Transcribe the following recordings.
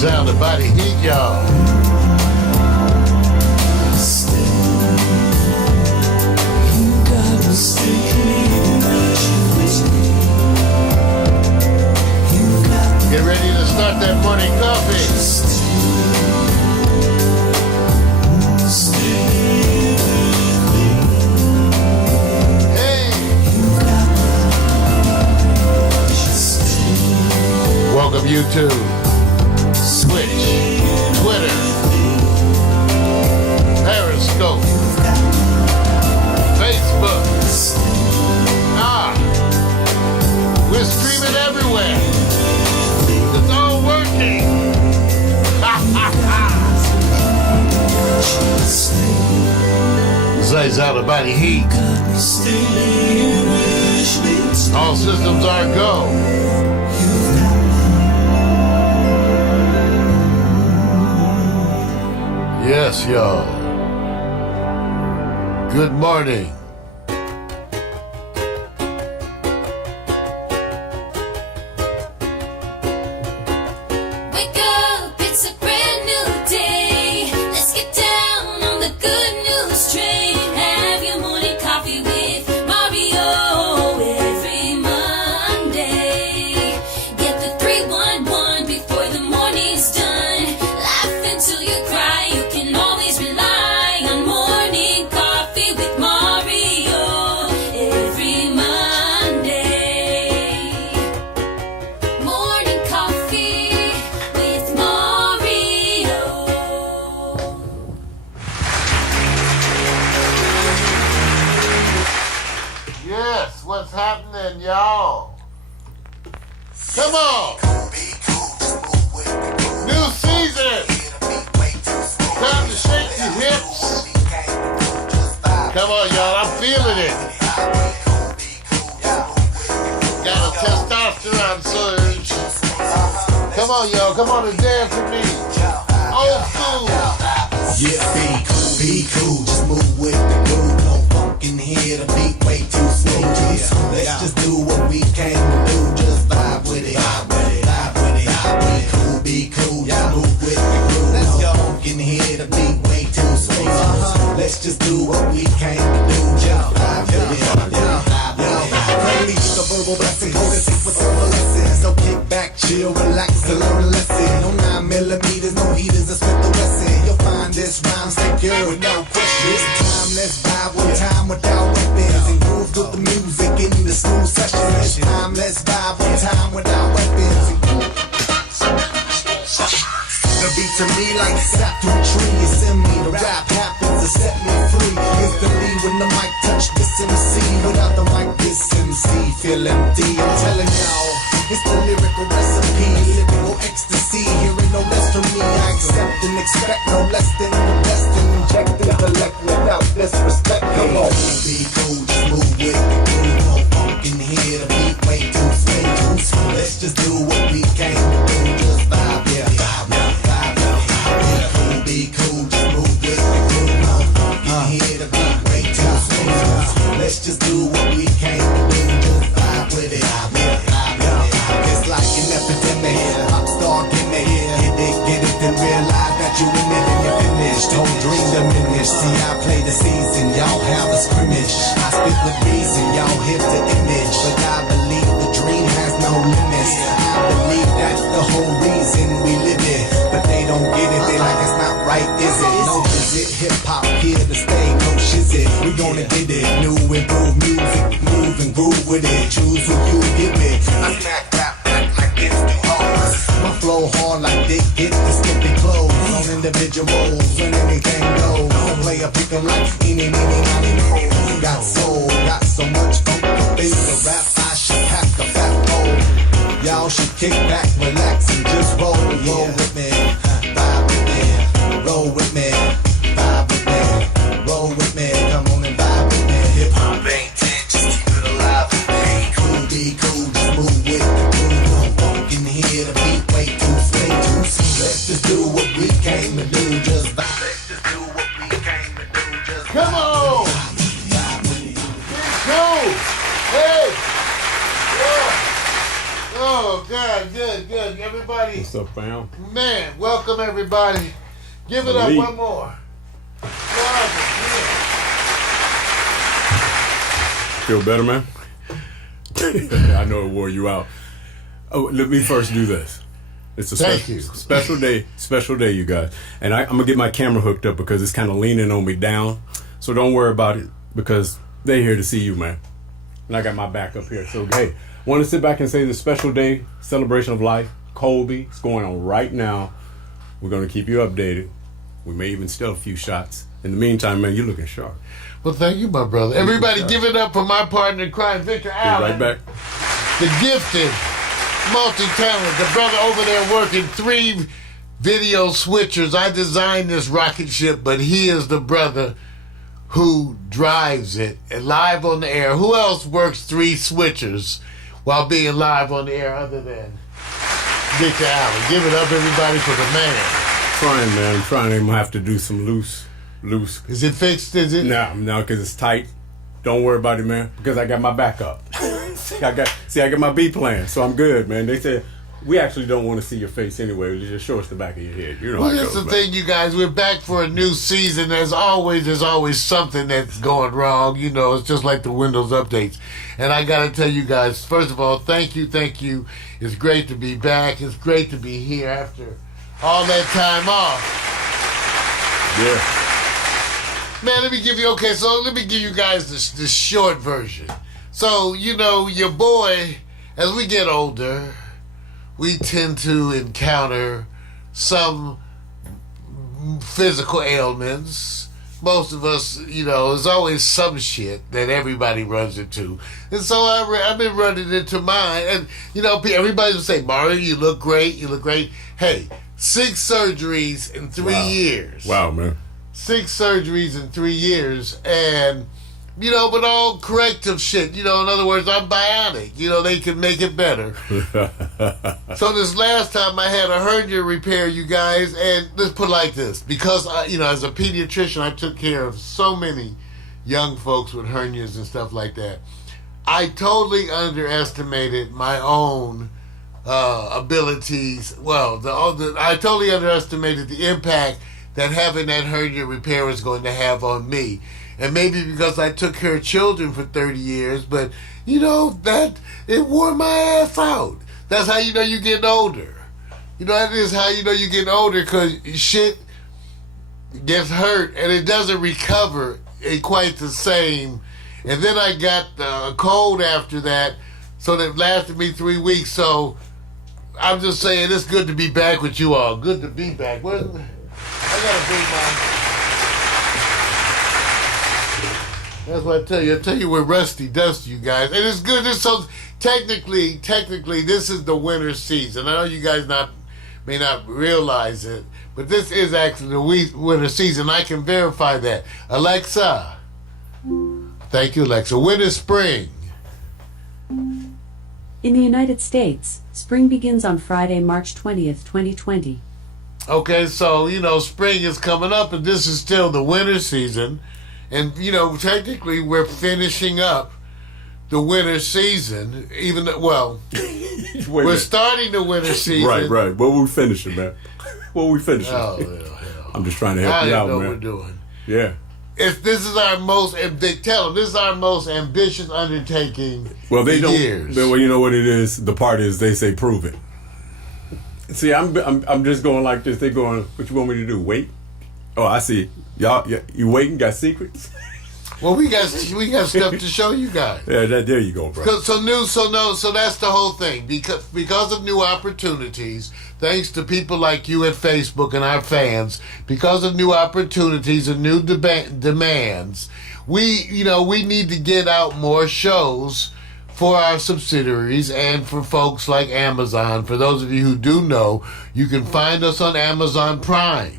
Sound of body heat, y'all. Get ready to start that morning coffee. Hey! Welcome YouTube. Twitch, Twitter, Periscope, Facebook. We're streaming everywhere. It's all working. Zay's out of body heat. All systems are go. Yes, y'all. Good morning. Wake up, it's a brand new day. Let's get down on the good news train. Have your morning coffee with Mario every Monday. Get the 311 before the morning's done. Laugh until you cry. You can always rely on morning coffee with Mario every Monday. Morning coffee with Mario. Yes, what's happening, y'all? Come on. New season. Time to shake your hips. Come on, y'all. I'm feeling it. Got a testosterone surge. Come on, y'all. Come on and dance with me. Old school. Yeah, be cool, just move with the groove. No funk in here, the beat way too smooth. Yeah, let's just do what we came to do. Just vibe with it, vibe with it, vibe with it, vibe with it. Be cool, just move with the groove. No funk in here, the beat way too smooth. Let's just do what we came to do. Just vibe with it, vibe with it. Release the verbal blessing, hold it safe with some blessings. So kick back, chill, so relax and learn a lesson. No 9 millimeters, no heaters, I spent the lesson. You'll find this rhyme secure with no question. It's time, let's vibe one time without weapons. And groove with the music in the smooth session. It's time, let's vibe one time without weapons. The beat to me like sap through a tree. It's in me, the rap happens to set me free. Instantly when the mic touch this MC. Without the mic, this MC feel empty. I'm telling y'all, it's the lyrical recipe. Lyrical ecstasy, hearing no less from me. I accept and expect no less than the best. And inject intellect without disrespect. Come on, be cool, just move with the groove. No funk in here, the beat way too smooth. Let's just do what we came to do. Just vibe, yeah, vibe, yeah. Be cool, just move with the groove. No funk in here, the beat way too smooth. Let's just do what we came to do. Just vibe with it, vibe, yeah. It's like an epidemic, pop star gimmick. Get it, then realize that you in it and you're finished. Don't dream diminish. See, I play the season, y'all have a scrimmage. I speak with reason, y'all hit the image. But I believe the dream has no limits. I believe that's the whole reason we live it. But they don't get it, they like it's not right, is it? No visit, hip-hop here to stay, no shizit. We gonna get it, new improved music, move and groove with it. Choose who you give it. I smack rap back like it's the hard. My flow hard like they get the skipping clothes. On individuals, when anything goes. I play a pick 'em like eeny, got soul, got so much funk to be the rap. I should pack a fat bowl. Y'all should kick back, relax, and just roll with me, vibe with me, roll with me, vibe with me, roll with me, come on and vibe with me. Hip hop ain't dead, just keep it alive. Be cool, just move with the groove. No funk in here, the beat way too smooth. Let's just do what we came to do, just vibe. Let's just do what we came to do, just vibe. Come on! Cool! Hey! Yeah. Oh, God, good. Everybody. What's up, fam? Man, welcome everybody. Give it up one more. Feel better, man? I know it wore you out. Oh, let me first do this. It's a special day, you guys. And I'm gonna get my camera hooked up because it's kind of leaning on me down. So don't worry about it because they're here to see you, man. And I got my back up here. So hey, want to sit back and say this special day, celebration of life, Colby. It's going on right now. We're gonna keep you updated. We may even steal a few shots. In the meantime, man, you're looking sharp. Well, thank you, my brother. Everybody give it up for my partner in crime, Victor Allen. Right back. The gifted, multi-talented, the brother over there working 3 video switchers. I designed this rocket ship, but he is the brother who drives it and live on the air. Who else works 3 switchers while being live on the air other than Victor Allen? Give it up, everybody, for the man. I'm trying. I'm gonna have to do some loose. Is it fixed? Is it? No, because it's tight. Don't worry about it, man, because I got my backup. I got my B plan, so I'm good, man. They said we actually don't want to see your face anyway. Just show us the back of your head. You know. Well, that's the thing, you guys. We're back for a new season. There's always something that's going wrong. You know, it's just like the Windows updates. And I got to tell you guys, first of all, thank you. It's great to be back. It's great to be here after all that time off. Yeah. Man, let me give you guys the short version. So, you know, your boy, as we get older, we tend to encounter some physical ailments. Most of us, you know, there's always some shit that everybody runs into. And so I've been running into mine. And, you know, everybody will say, Mario, you look great. Hey, 6 surgeries in 3 years. Wow, man. 6 surgeries in 3 years, and you know, but all corrective shit. You know, in other words, I'm bionic. You know, they can make it better. So this last time I had a hernia repair, you guys, and let's put it like this: because you know, as a pediatrician, I took care of so many young folks with hernias and stuff like that. I totally underestimated my own abilities. Well, I totally underestimated the impact that having that hernia repair was going to have on me. And maybe because I took care of children for 30 years, but, you know, that it wore my ass out. That's how you know you're getting older. You know, that is how you know you're getting older, because shit gets hurt and it doesn't recover in quite the same. And then I got a cold after that, so that lasted me 3 weeks. So I'm just saying, it's good to be back with you all. Good to be back. I gotta bring my... That's what I tell you. I tell you, we're rusty dusty, you guys. And it's good. So technically, this is the winter season. I know you guys may not realize it, but this is actually the winter season. I can verify that. Alexa. Thank you, Alexa. When is spring? In the United States, spring begins on Friday, March 20th, 2020. Okay, so, spring is coming up, and this is still the winter season. And, technically, we're finishing up the winter season, we're starting the winter season. Right. What we finishing, man? What we finishing? Oh, hell. I'm just trying to help you out, man. I know what we're doing. Yeah. This is our most, tell them, this is our most ambitious undertaking in years. Well, you know what it is? The part is they say prove it. See, I'm just going like this. They going, what you want me to do? Wait? Oh, I see. Y'all, you waiting? Got secrets? Well, we got stuff to show you guys. Yeah, there you go, bro. So that's the whole thing. Because of new opportunities, thanks to people like you at Facebook and our fans, because of new opportunities and new demands, we need to get out more shows for our subsidiaries and for folks like Amazon. For those of you who do know, you can find us on Amazon Prime.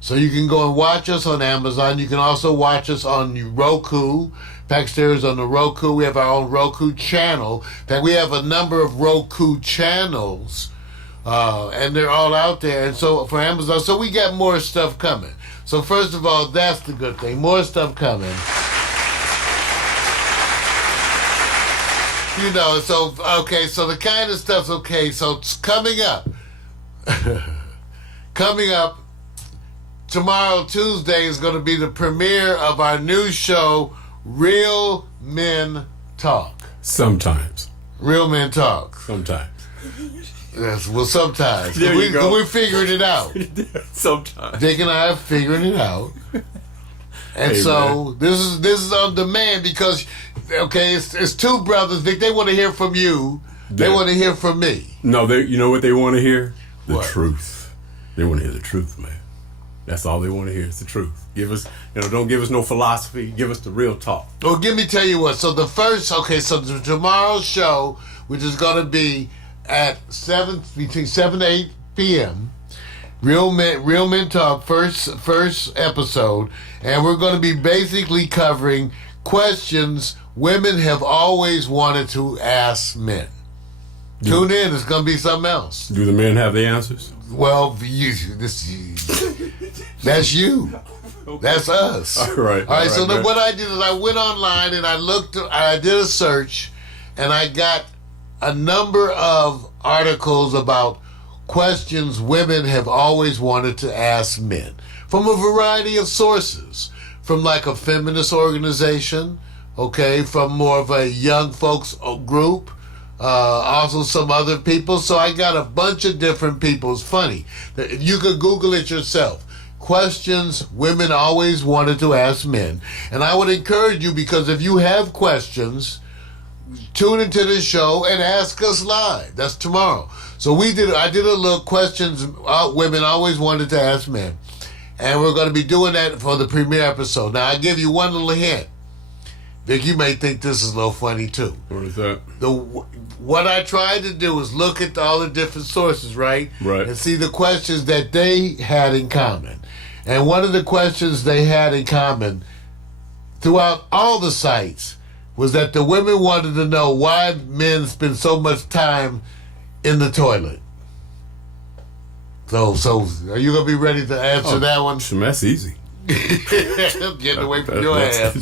So you can go and watch us on Amazon. You can also watch us on Roku. Pax Stereo is on the Roku. We have our own Roku channel. In fact, we have a number of Roku channels, and they're all out there. And so for Amazon, so we got more stuff coming. So first of all, that's the good thing. More stuff coming. So the kind of stuff's okay. So it's coming up. Tomorrow, Tuesday, is going to be the premiere of our new show, Real Men Talk. Sometimes. Real Men Talk. Sometimes. Yes, well, sometimes. There you go. We're figuring it out. Sometimes. Dick and I are figuring it out. And this is on demand because, it's two brothers, Vic. They want to hear from you. They want to hear from me. No, you know what they want to hear? The What? truth. They want to hear the truth, man. That's all they want to hear is the truth. Give us, don't give us no philosophy. Give us the real talk. Well, tell you what. So tomorrow's show, which is going to be at between 7 to 8 p.m., Real Men Talk, first episode, and we're going to be basically covering questions women have always wanted to ask men. Tune in. It's going to be something else. Do the men have the answers? Well, that's you. That's us. All right. So then what I did is I went online and I did a search, and I got a number of articles about questions women have always wanted to ask men from a variety of sources, from like a feminist organization, from more of a young folks group, also some other people. So I got a bunch of different people. It's funny. You could Google it yourself. Questions women always wanted to ask men. And I would encourage you, because if you have questions, tune into this show and ask us live. That's tomorrow. So I did a little questions women always wanted to ask men. And we're going to be doing that for the premiere episode. Now, I'll give you one little hint. Vic, you may think this is a little funny too. What is that? What I tried to do is look at all the different sources, right? Right. And see the questions that they had in common. And one of the questions they had in common throughout all the sites was that the women wanted to know why men spend so much time in the toilet. So are you going to be ready to answer that one? That's easy. Getting away from your ass.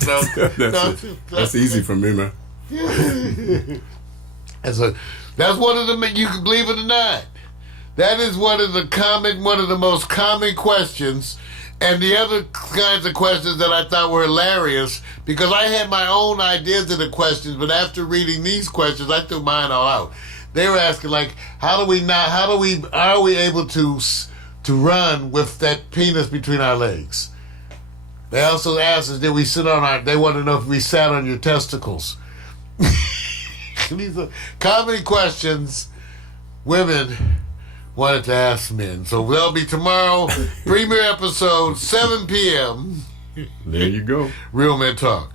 That's easy for me, man. That's one of the, you can believe it or not, that is one of the most common questions. And the other kinds of questions that I thought were hilarious, because I had my own ideas of the questions, but after reading these questions, I threw mine all out. They were asking like, are we able to run with that penis between our legs? They also asked us, did we sit on they want to know if we sat on your testicles. These are common questions women wanted to ask men. So they'll be tomorrow, premiere episode, 7 p.m. There you go. Real Men Talk.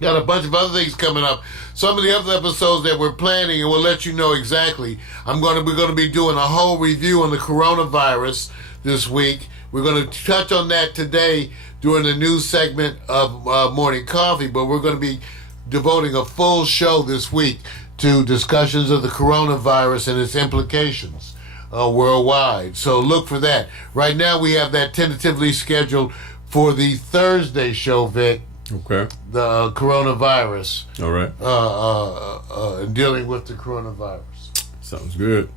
Got a bunch of other things coming up. Some of the other episodes that we're planning, and we'll let you know exactly. We're going to be doing a whole review on the coronavirus this week. We're going to touch on that today during the news segment of Morning Coffee, but we're going to be devoting a full show this week to discussions of the coronavirus and its implications worldwide. So look for that. Right now we have that tentatively scheduled for the Thursday show, Vic. Okay. The coronavirus. All right. Dealing with the coronavirus. Sounds good.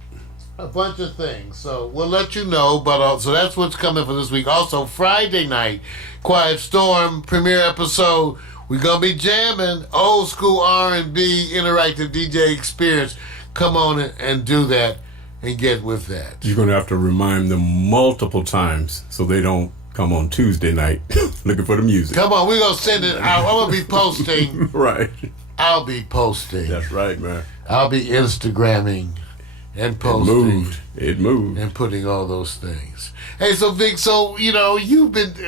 A bunch of things. So we'll let you know. But so that's what's coming for this week. Also, Friday night, Quiet Storm premiere episode. We're gonna be jamming old school R&B interactive DJ experience. Come on and do that and get with that. You're gonna have to remind them multiple times so they don't come on Tuesday night looking for the music. Come on, we're gonna send it out. I'm gonna be posting. Right. I'll be posting. That's right, man. I'll be Instagramming and posting. It moved. And putting all those things. Hey, so Vic,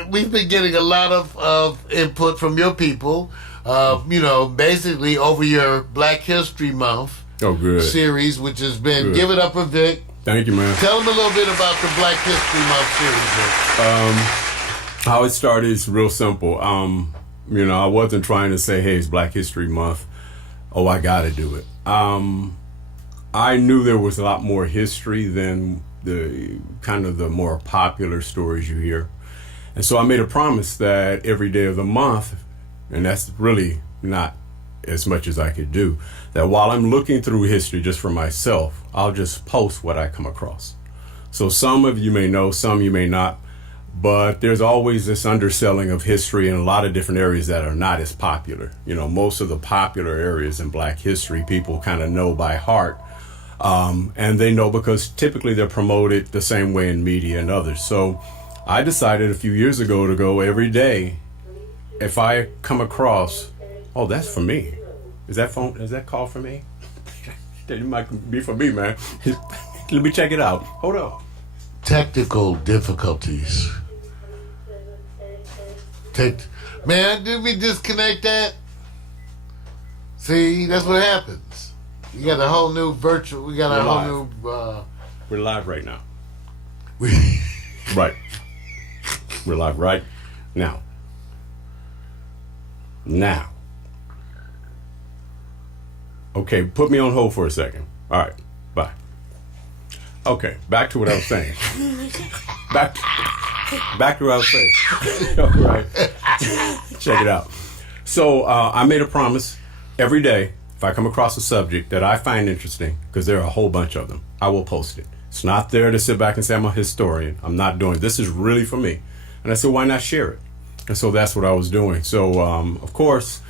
we've been getting a lot of input from your people, basically over your Black History Month series, which has been Give It Up for Vic. Thank you, man. Tell them a little bit about the Black History Month series, Vic. How it started is real simple. I wasn't trying to say, hey, it's Black History Month. Oh, I got to do it. I knew there was a lot more history than the kind of the more popular stories you hear. And so I made a promise that every day of the month, and that's really not as much as I could do, that while I'm looking through history just for myself, I'll just post what I come across. So some of you may know, some you may not, but there's always this underselling of history in a lot of different areas that are not as popular. Most of the popular areas in Black history, people kind of know by heart. And they know because typically they're promoted the same way in media and others. So I decided a few years ago to go every day. If I come across, oh, that's for me. Is that call for me? That might be for me, man. Let me check it out. Hold on. Technical difficulties. Man, did we disconnect that? See, that's what happens. You got a whole new virtual. We got a whole new. We're live right now. Right. We're live right now. Now. Okay, put me on hold for a second. All right, bye. Okay, back to what I was saying. Back to what I was saying. All right. Check it out. So I made a promise every day. If I come across a subject that I find interesting, because there are a whole bunch of them, I will post it. It's not there to sit back and say I'm a historian. I'm not doing it. This is really for me. And I said, why not share it? And so that's what I was doing. So, of course,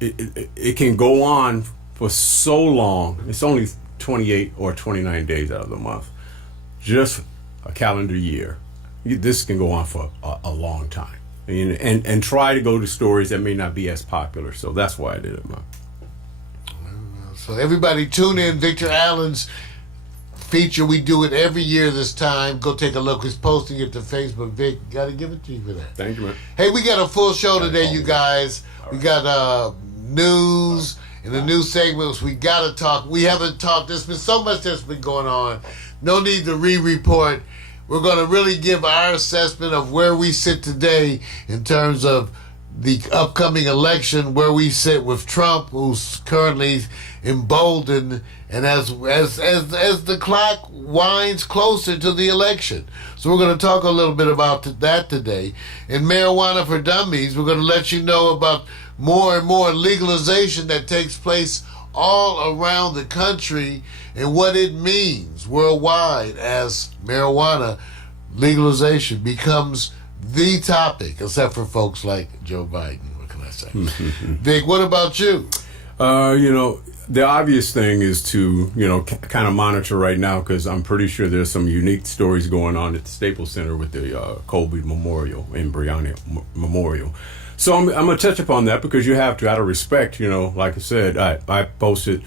it can go on for so long. It's only 28 or 29 days out of the month. Just a calendar year. This can go on for a long time. And try to go to stories that may not be as popular. So that's why I did it, man. So everybody tune in. Victor Allen's feature. We do it every year this time. Go take a look. He's posting it to Facebook. Vic, got to give it to you for that. Thank you, man. Hey, we got a full show today, you guys. We got news. In the news segments, we got to talk. We haven't talked. There's been so much that's been going on. No need to re-report. We're going to really give our assessment of where we sit today in terms of the upcoming election, where we sit with Trump, who's currently emboldened, and as the clock winds closer to the election. So we're going to talk a little bit about that today. In Marijuana for Dummies, we're going to let you know about more and more legalization that takes place all around the country and what it means worldwide as marijuana legalization becomes the topic, except for folks like Joe Biden. What can I say? Vic, what about you? the obvious thing is to, kind of monitor right now, because I'm pretty sure there's some unique stories going on at the Staples Center with the Kobe Memorial and Brianna Memorial. So I'm going to touch upon that because you have to, out of respect, like I said, I posted,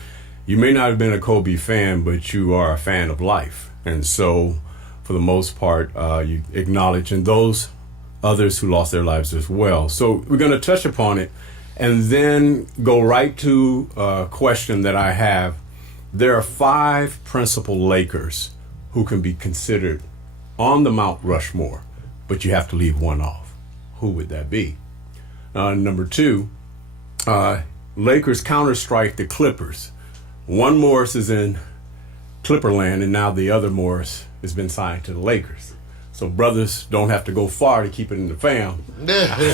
you may not have been a Kobe fan, but you are a fan of life. And so for the most part, you acknowledge, and those others who lost their lives as well. So we're going to touch upon it and then go right to a question that I have. There are 5 principal Lakers who can be considered on the Mount Rushmore, but you have to leave one off. Who would that be? Number 2, Lakers counter-strike the Clippers. One Morris is in Clipperland, and now the other Morris has been signed to the Lakers. So brothers don't have to go far to keep it in the fam.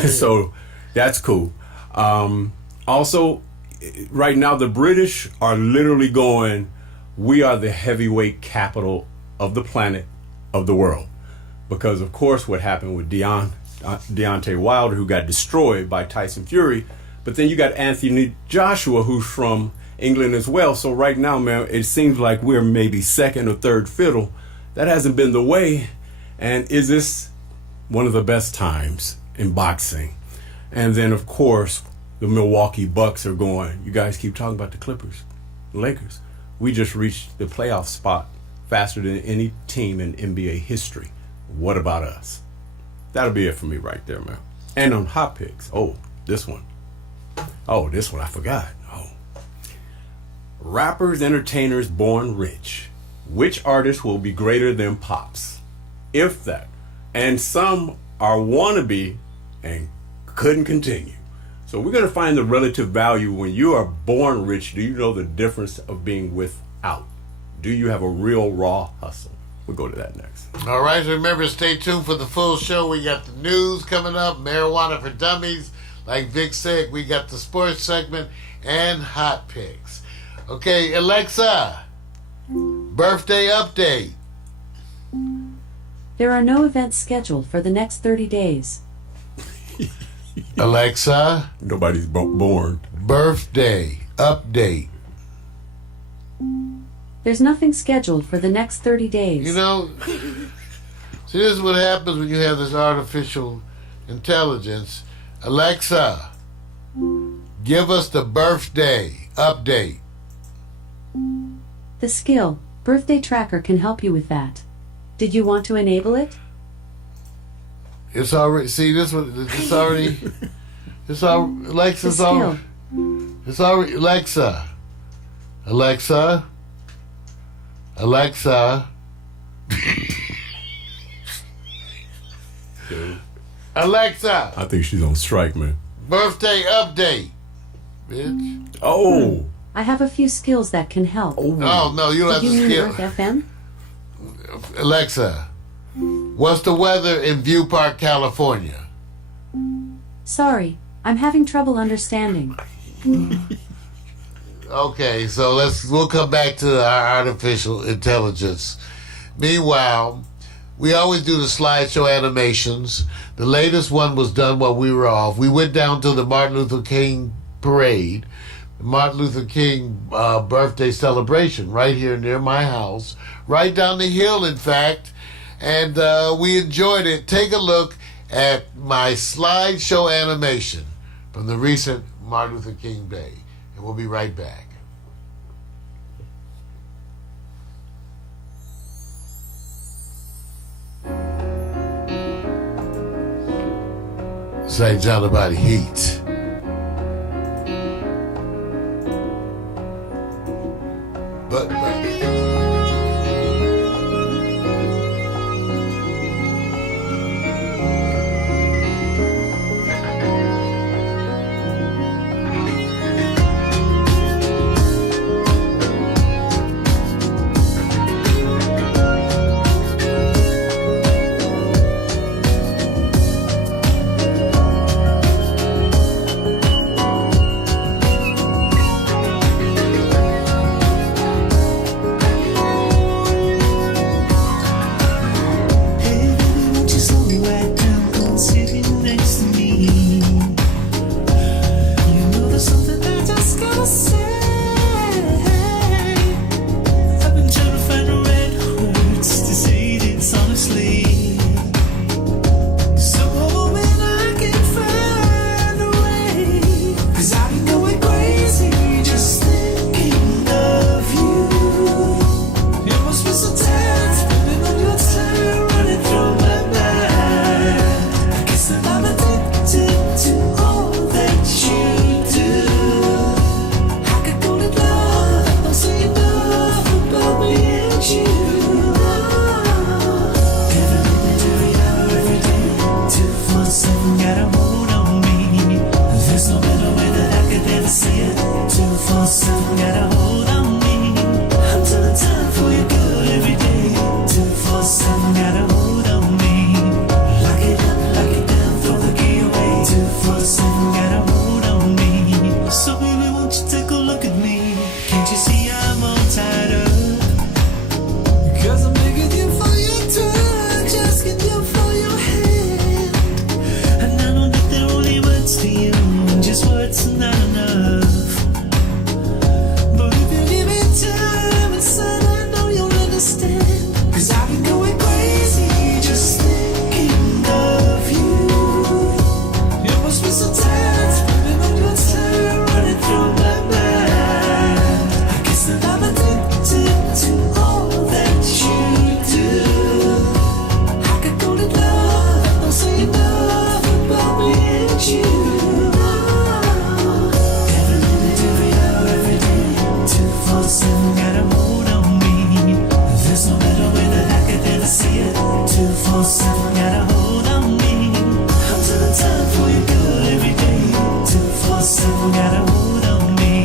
So that's cool. Also, right now the British are literally going, we are the heavyweight capital of the planet, of the world. Because, of course, what happened with Deontay Wilder, who got destroyed by Tyson Fury. But then you got Anthony Joshua, who's from England as well. So right now, man, it seems like we're maybe second or third fiddle. That hasn't been the way. And is this one of the best times in boxing? And then, of course, the Milwaukee Bucks are going, you guys keep talking about the Clippers, the Lakers. We just reached the playoff spot faster than any team in NBA history. What about us? That'll be it for me right there, man. And on hot picks, this one I forgot. Rappers, entertainers born rich. Which artist will be greater than Pops? If that. And some are wannabe and couldn't continue. So we're going to find the relative value when you are born rich. Do you know the difference of being without? Do you have a real raw hustle? We'll go to that next. All right, remember, stay tuned for the full show. We got the news coming up, marijuana for dummies. Like Vic said, we got the sports segment and hot picks. Okay, Alexa, birthday update. There are no events scheduled for the next 30 days. Alexa, Nobody's born. birthday update. There's nothing scheduled for the next 30 days. See, this is what happens when you have this artificial intelligence. Alexa, give us the birthday update. The skill, Birthday Tracker, can help you with that. Did you want to enable it? It's already, see, Alexa's The already, skill. it's already, Alexa, Alexa, I think she's on strike, man. birthday update, bitch. Oh. I have a few skills that can help. Oh, no, you don't have Did you to mean skip. Earth FM? Alexa, what's the weather in View Park, California? Sorry, I'm having trouble understanding. Okay, so we'll come back to our artificial intelligence. Meanwhile, we always do the slideshow animations. The latest one was done while we were off. We went down to the Martin Luther King parade, Martin Luther King birthday celebration right here near my house, right down the hill, in fact, and we enjoyed it. Take a look at my slideshow animation from the recent Martin Luther King Day, and we'll be right back. St. John about heat. But 'Cause I've been going crazy just thinking of you. You must be so tired, spinning on your time, running through my mind. I guess that I'm addicted to all that you do. I could go to love, don't say enough about me and you. Every minute, every hour, every day, 247 got a hold on me. There's no better way that I could ever see it. 247 got a hold on me. I'm to the time for you good every day. 247 got a hold on me.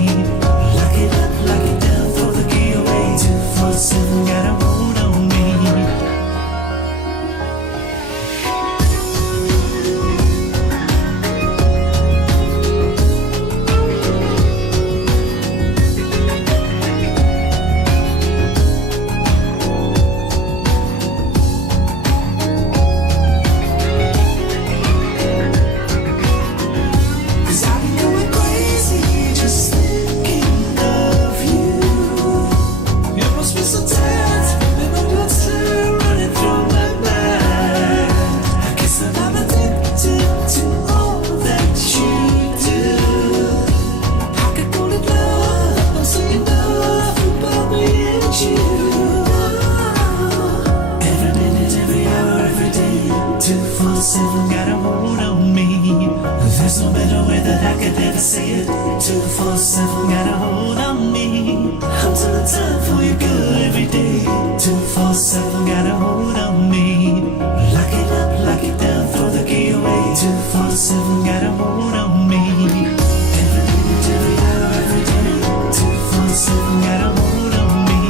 Lock it up, lock it down, throw the key away. 247 got a hold on me. Cause I've been going crazy just thinking of you. You must be so tired, spinning on your time, running through my mind. I guess that I'm addicted to all that you do. I could go to love, don't say enough about me and you. Every minute, every hour, every day, 247 got a hold on me. There's no better way that I could ever say it. 247 got a hold on me. I'm to the time for you good every day. 247 got a hold on me. Lock it up, lock it down, throw the key away. 247 got a hold on me. Every minute, every hour, every day, 247 got a hold on me.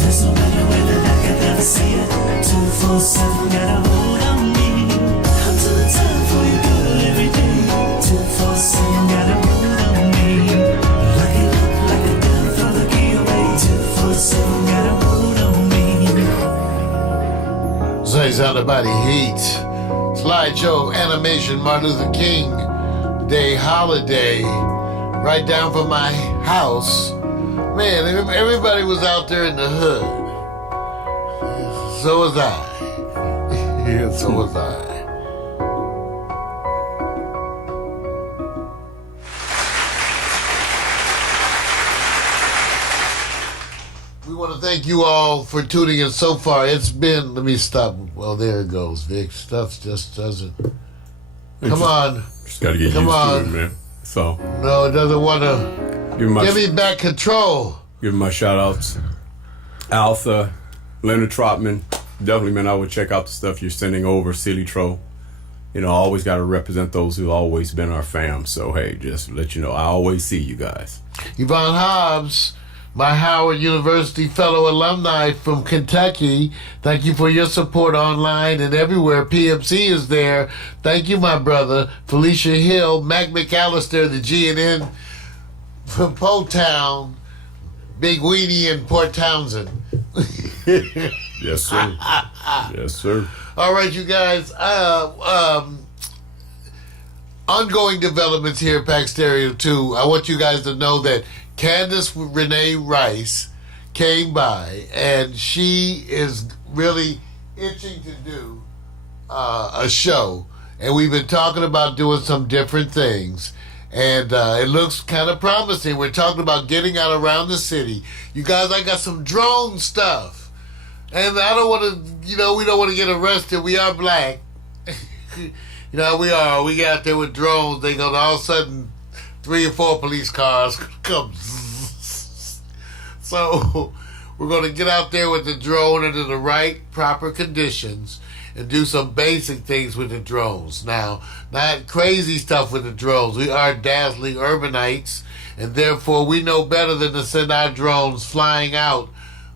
There's no better way that I could ever say it. 247 got a hold on me. I'm to the time for you good every day. 247 got a hold on me. Lock it up, lock it down, throw the key away. 247 got a hold on me. Say something about the heat. Slideshow animation Martin Luther King Day holiday right down from my house. Man, everybody was out there in the hood. So was I. Yeah, so was I. We want to thank you all for tuning in so far. It's been, let me stop. Well, there it goes, Vic. Stuff just doesn't. Come on. Just got to get Come used on. to it, man. So, No, it doesn't want to. give Give me back control. my shout outs. Alpha, Leonard Trotman. Definitely, man, I would check out the stuff you're sending over, Silly Tro. You know, I always got to represent those who've always been our fam. So, hey, just to let you know, I always see you guys. Yvonne Hobbs, my Howard University fellow alumni from Kentucky. Thank you for your support online and everywhere. PMC is there. Thank you, my brother. Felicia Hill, Mac McAllister, the GNN from Po-Town, Big Weenie in Port Townsend. Yes, sir. Yes, sir. All right, you guys. Ongoing developments here at Pax Stereo 2. I want you guys to know that Candace Renee Rice came by, and she is really itching to do a show. And we've been talking about doing some different things. And it looks kind of promising. We're talking about getting out around the city. You guys, I got some drone stuff. And I don't want to, we don't want to get arrested. We are black. We are. We get out there with drones. They go, all of a sudden, 3 or 4 police cars come. So we're going to get out there with the drone under the right, proper conditions and do some basic things with the drones. Now, not crazy stuff with the drones. We are dazzling urbanites, and therefore we know better than to send our drones flying out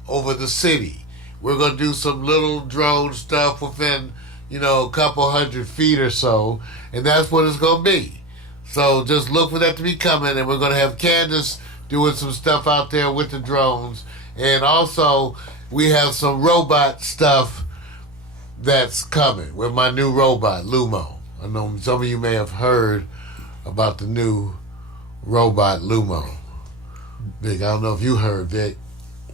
over the city. We're going to do some little drone stuff within, a couple 100 feet or so, and that's what it's going to be. So just look for that to be coming, and we're going to have Candace doing some stuff out there with the drones. And also, we have some robot stuff that's coming with my new robot, Lumo. I know some of you may have heard about the new robot, Lumo. Vic, I don't know if you heard, Vic.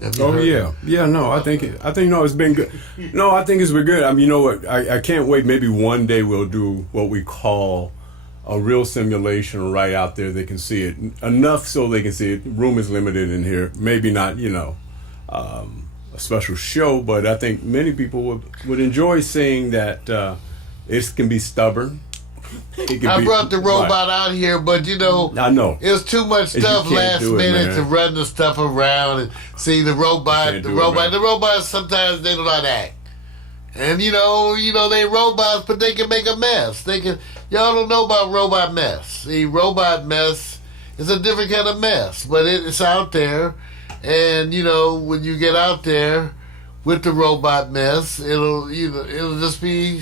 Have you Oh heard yeah. No, I think no, it's been good. No, I think it's been good. I mean, you know what? I can't wait. Maybe one day we'll do what we call a real simulation right out there. They can see it enough so they can see it. Room is limited in here. Maybe not, a special show, but I think many people would enjoy seeing that it can be stubborn. I brought the robot out here, but I know it's too much stuff last minute to run the stuff around and see the robot. The robots sometimes they don't know how to act, and they robots, but they can make a mess. Y'all don't know about robot mess. See, robot mess is a different kind of mess, but it's out there, and when you get out there with the robot mess, it'll just be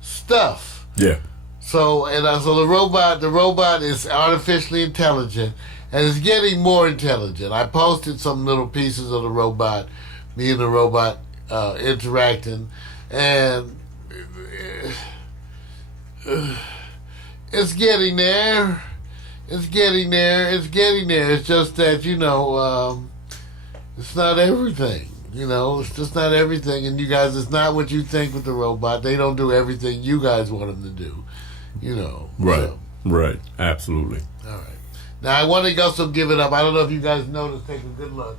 stuff. Yeah. So the robot is artificially intelligent, and it's getting more intelligent. I posted some little pieces of the robot, me and the robot interacting, and it's getting there. It's getting there. It's getting there. It's just that it's not everything. It's just not everything. And you guys, it's not what you think with the robot. They don't do everything you guys want them to do. Right. So. Right. Absolutely. All right. Now I want to also give it up. I don't know if you guys noticed. Take a good look.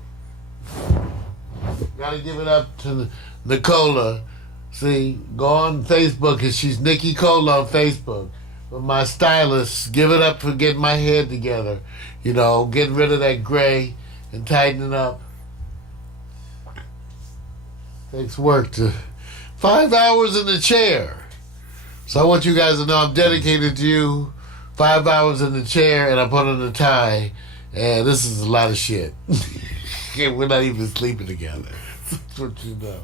Got to give it up to Nicola. See, go on Facebook, and she's Nikki Cola on Facebook. But my stylist, give it up for getting my head together. Getting rid of that gray and tightening up. Takes work to 5 hours in the chair. So I want you guys to know I'm dedicated to you. 5 hours in the chair, and I put on a tie, and this is a lot of shit. We're not even sleeping together. That's what you know.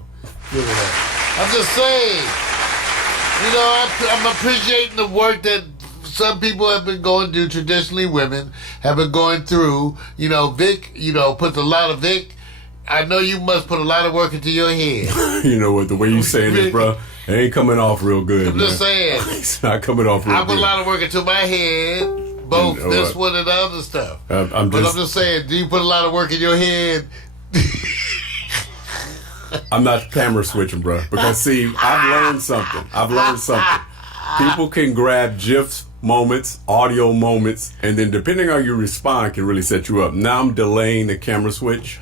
Give it up. I'm just saying, I'm appreciating the work that some people have been going through, traditionally women, have been going through. Vic, puts a lot of Vic. I know you must put a lot of work into your head. You know what? The way you saying this, bro, it ain't coming off real good. I'm just saying. It's not coming off real good. I put a lot of work into my head, both this one and the other stuff. I'm just saying, do you put a lot of work in your head? I'm not camera switching, bro. Because, see, I've learned something. People can grab GIFs, moments, audio moments, and then depending on how you respond can really set you up. Now I'm delaying the camera switch.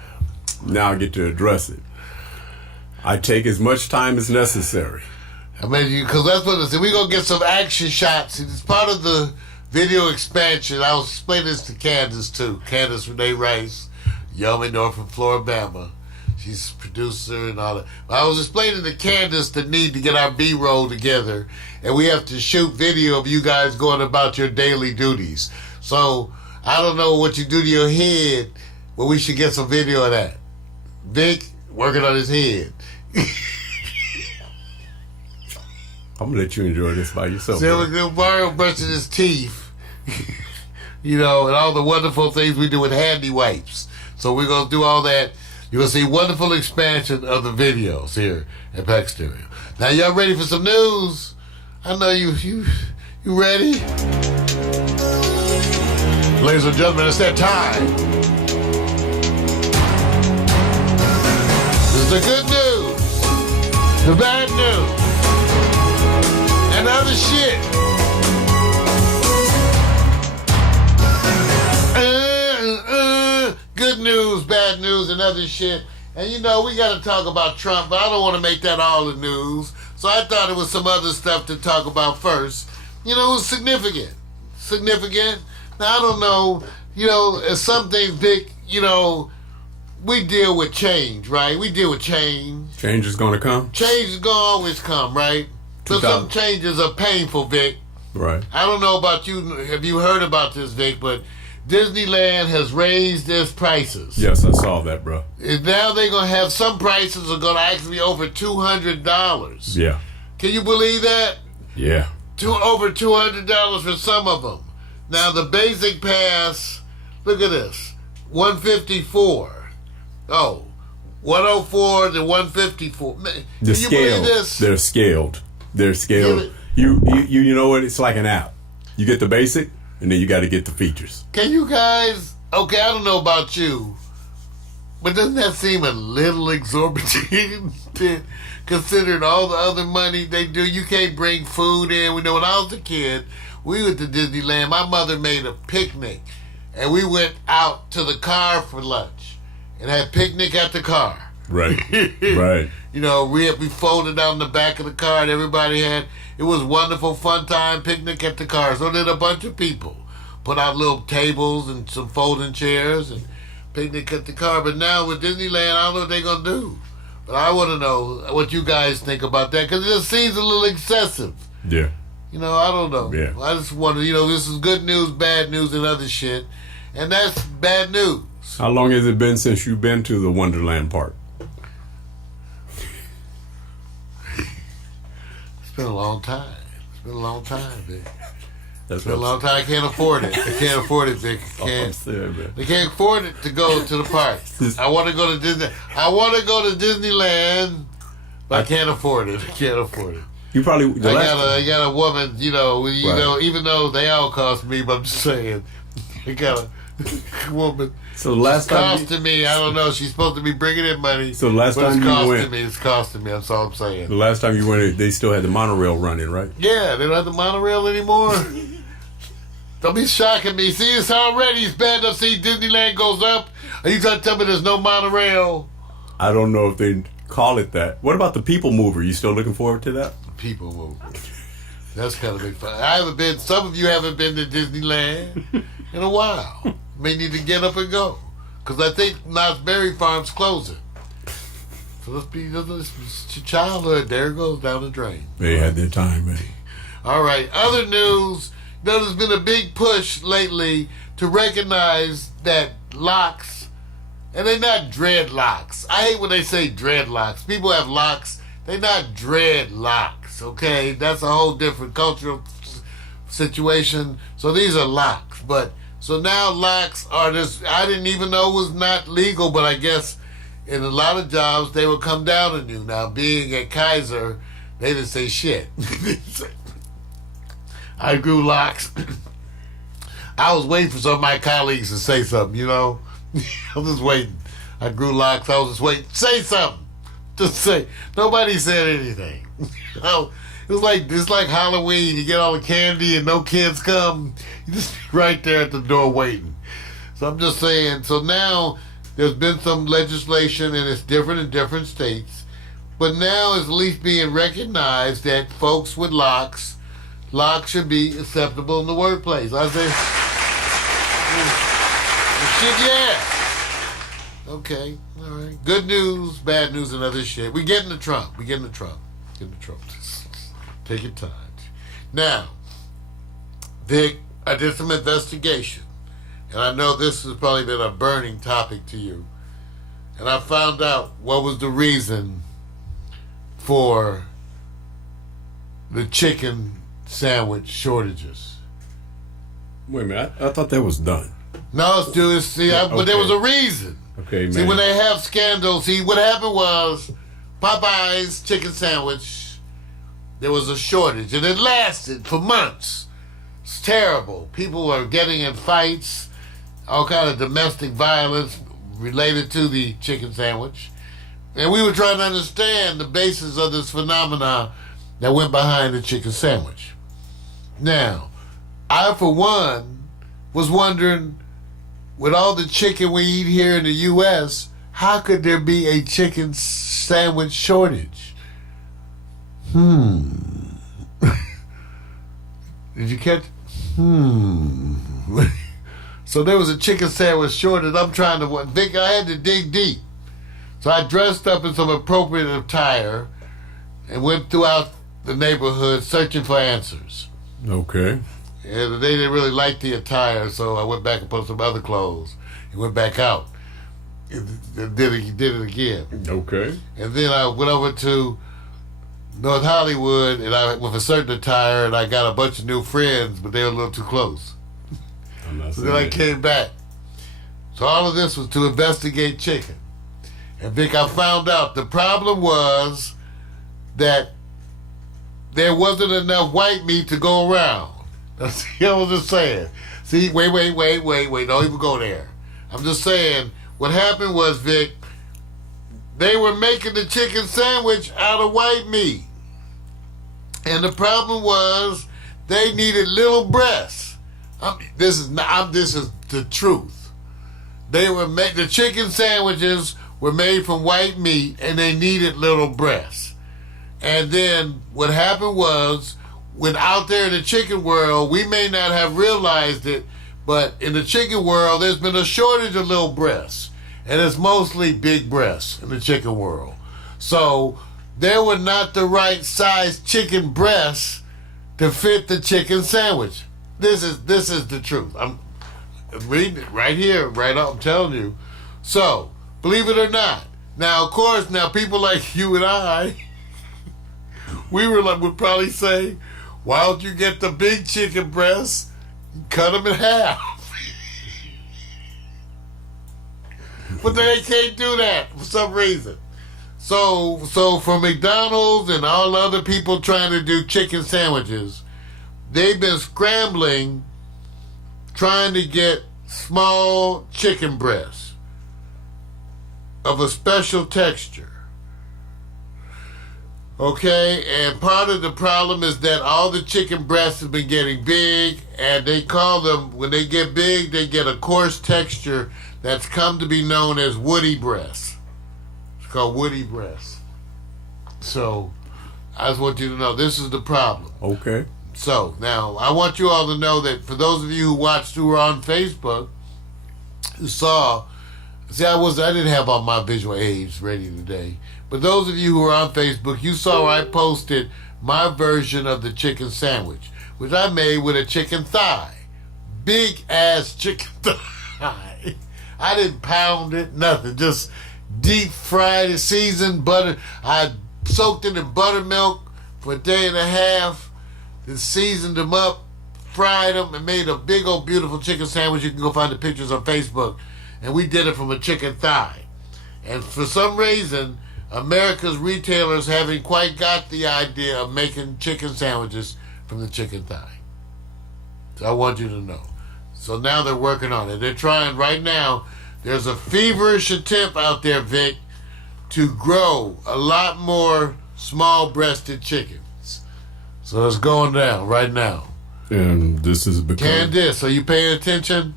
Now I get to address it. I take as much time as necessary. Because that's what it is. We're going to get some action shots. It's part of the video expansion. I was explaining this to Candace, too. Candace Renee Rice, Yummy Norfolk, Floribama. She's a producer and all that. I was explaining to Candace the need to get our B-roll together, and we have to shoot video of you guys going about your daily duties. So I don't know what you do to your head, but we should get some video of that. Vic working on his head. I'm gonna let you enjoy this by yourself. See, Mario brushing his teeth, and all the wonderful things we do with handy wipes. So we're gonna do all that. You're gonna see wonderful expansion of the videos here at Pax Stereo. Now y'all ready for some news? I know you ready? Ladies and gentlemen, it's that time. This is the good news, the bad news, and other shit. Good news, bad news, and other shit. And we got to talk about Trump, but I don't want to make that all the news. So I thought it was some other stuff to talk about first. It was significant. Now, I don't know, as some things, Vic, we deal with change, right? We deal with change. Change is going to come? Change is going to always come, right? But some changes are painful, Vic. Right. I don't know about you. Have you heard about this, Vic? But Disneyland has raised its prices. Yes, I saw that, bro. And now they're going to have some prices are going to actually be over $200. Yeah. Can you believe that? Yeah. Over $200 for some of them. Now, the basic pass, look at this, $154. Oh, 104 to 154. Can you believe this? They're scaled. You know what? It's like an app. You get the basic, and then you got to get the features. Can you guys? Okay, I don't know about you, But doesn't that seem a little exorbitant considering all the other money they do? You can't bring food in. We know when I was a kid, we went to Disneyland. My mother made a picnic, and we went out to the car for lunch and had picnic at the car. Right, right. You know, we folded out in the back of the car, and everybody had. It was wonderful, fun time picnic at the car. So did a bunch of people put out little tables and some folding chairs and picnic at the car. But now with Disneyland, I don't know what they're gonna do. But I want to know what you guys think about that, because it just seems a little excessive. Yeah. You know, I don't know. Yeah. I just wonder, you know, this is good news, bad news, and other shit. And that's bad news. How long has it been since you've been to the Wonderland Park? It's been a long time. It's been a long time, Vic. That's It's been a long time. I can't afford it. I can't afford it, Vic. I can't. man. They can't afford it to go to the park. I want to go to Disney. I want to go to Disneyland, but I can't afford it. I can't afford it. You probably. I got a woman. You know. Right. Know. Even though they all cost me, but I'm just saying. I got a woman. So the last time costing me. I don't know. She's supposed to be bringing in money. So the last but time it's you costing went, me. It's costing me. That's all I'm saying. the last time you went, they still had the monorail running, right? Yeah, they don't have the monorail anymore. Don't be shocking me. See, it's already it's bad enough. See, Disneyland goes up. Are you trying to tell me there's no monorail? I don't know if they call it that. What about the People Mover? You still looking forward to that? People move. That's kind of big fun. I haven't been. Some of you haven't been to Disneyland in a while. May need to get up and go, because I think Knott's Berry Farm's closing. So let's be. It's your childhood. There it goes down the drain. They had their time, man. All right. Other news. You know, there's been a big push lately to recognize that locks, and they're not dreadlocks. I hate when they say dreadlocks. People have locks. They're not dreadlocks, okay? That's a whole different cultural situation. So these are locks. But, so now locks are this, I didn't even know it was not legal, but I guess in a lot of jobs they would come down on you. Now, being at Kaiser, they didn't say shit. I grew locks. I was waiting for some of my colleagues to say something, you know? I was just waiting. I grew locks. I was just waiting. Say something. Just say. Nobody said anything. You know, it's like Halloween. You get all the candy and no kids come. You just be right there at the door waiting. So I'm just saying. So now there's been some legislation, and it's different in different states. But now it's at least being recognized that folks with locks should be acceptable in the workplace. I say, shit, yeah. Okay, all right. Good news, bad news, and other shit. We getting to Trump. Get in the Trump. Take your time. Now, Vic, I did some investigation, and I know this has probably been a burning topic to you. And I found out what was the reason for the chicken sandwich shortages. Wait a minute. I thought that was done. No, it's due. But there was a reason. Okay, man. See, when they have scandals, see, what happened was Popeye's chicken sandwich, there was a shortage, and it lasted for months. It's terrible. People were getting in fights, all kind of domestic violence related to the chicken sandwich. And we were trying to understand the basis of this phenomena that went behind the chicken sandwich. Now, I, for one, was wondering, with all the chicken we eat here in the U.S., how could there be a chicken sandwich shortage? Did you catch? So there was a chicken sandwich shortage. I'm trying to think. I had to dig deep. So I dressed up in some appropriate attire and went throughout the neighborhood searching for answers. Okay. And they didn't really like the attire, so I went back and put some other clothes and went back out. And did it again. Okay. And then I went over to North Hollywood and I with a certain attire, and I got a bunch of new friends, but they were a little too close. So then I came back. So all of this was to investigate chicken. And Vic, I found out the problem was that there wasn't enough white meat to go around. That's what I was just saying. See, wait. Don't even go there. I'm just saying, what happened was, Vic, they were making the chicken sandwich out of white meat. And the problem was they needed little breasts. This is the truth. The chicken sandwiches were made from white meat and they needed little breasts. And then what happened was, when out there in the chicken world, we may not have realized it, but in the chicken world, there's been a shortage of little breasts. And it's mostly big breasts in the chicken world. So there were not the right size chicken breasts to fit the chicken sandwich. This is the truth. I'm reading it right here, right up, I'm telling you. So, believe it or not. Now, of course, now people like you and I, would probably say, why don't you get the big chicken breasts and cut them in half? But they can't do that for some reason. So for McDonald's and all other people trying to do chicken sandwiches, they've been scrambling trying to get small chicken breasts of a special texture. Okay, and part of the problem is that all the chicken breasts have been getting big, and they call them, when they get big, they get a coarse texture that's come to be known as woody breasts. It's called woody breasts. So, I just want you to know, this is the problem. Okay. So, now, I want you all to know that for those of you who were on Facebook, who saw, I didn't have all my visual aids ready today, but those of you who are on Facebook, you saw I posted my version of the chicken sandwich, which I made with a chicken thigh. Big ass chicken thigh. I didn't pound it, nothing. Just deep fried it, seasoned butter. I soaked it in buttermilk for a day and a half, then seasoned them up, fried them, and made a big old beautiful chicken sandwich. You can go find the pictures on Facebook. And we did it from a chicken thigh. And for some reason, America's retailers haven't quite got the idea of making chicken sandwiches from the chicken thigh. So I want you to know. So now they're working on it. They're trying right now. There's a feverish attempt out there, Vic, to grow a lot more small-breasted chickens. So it's going down right now. And this is because... Candice, are you paying attention?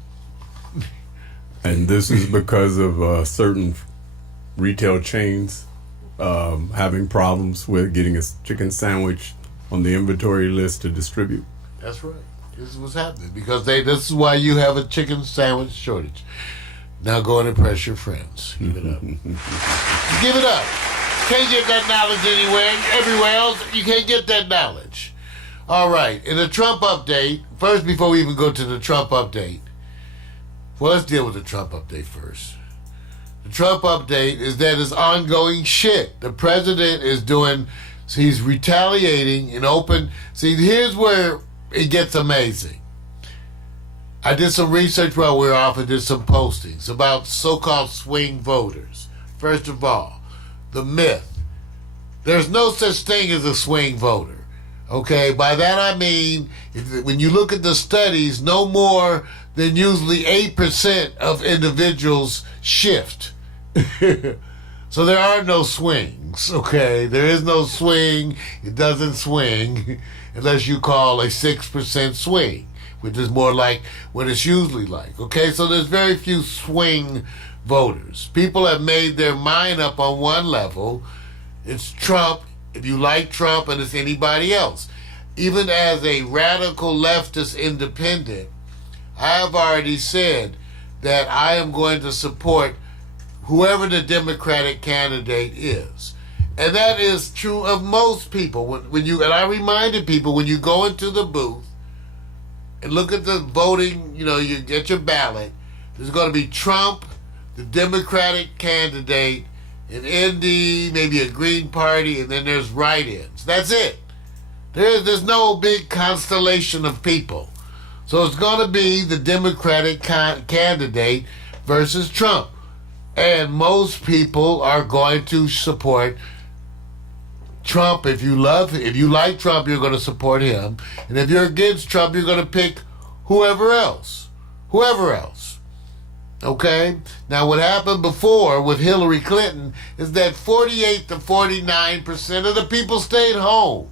And this is because of certain retail chains having problems with getting a chicken sandwich on the inventory list to distribute. That's right. This is what's happening because this is why you have a chicken sandwich shortage. Now go and impress your friends. Give it up. Give it up. Can't get that knowledge everywhere else. You can't get that knowledge. All right. In the Trump update, first before we even go to the Trump update, well, let's deal with the Trump update first. The Trump update is that it's ongoing shit. The president is he's retaliating in open. See, here's where it gets amazing. I did some research while we were off and did some postings about so-called swing voters. First of all, the myth. There's no such thing as a swing voter. Okay, by that I mean, when you look at the studies, no more than usually 8% of individuals shift. So there are no swings, okay? There is no swing. It doesn't swing unless you call a 6% swing, which is more like what it's usually like, okay? So there's very few swing voters. People have made their mind up on one level. It's Trump, if you like Trump, and it's anybody else. Even as a radical leftist independent, I have already said that I am going to support whoever the Democratic candidate is. And that is true of most people. And I reminded people, when you go into the booth and look at the voting, you get your ballot, there's going to be Trump, the Democratic candidate, an ND, maybe a Green Party, and then there's write-ins. That's it. There's no big constellation of people. So it's going to be the Democratic candidate versus Trump. And most people are going to support Trump. If you like Trump, you're going to support him. And if you're against Trump, you're going to pick whoever else. Okay? Now, what happened before with Hillary Clinton is that 48 to 49% of the people stayed home.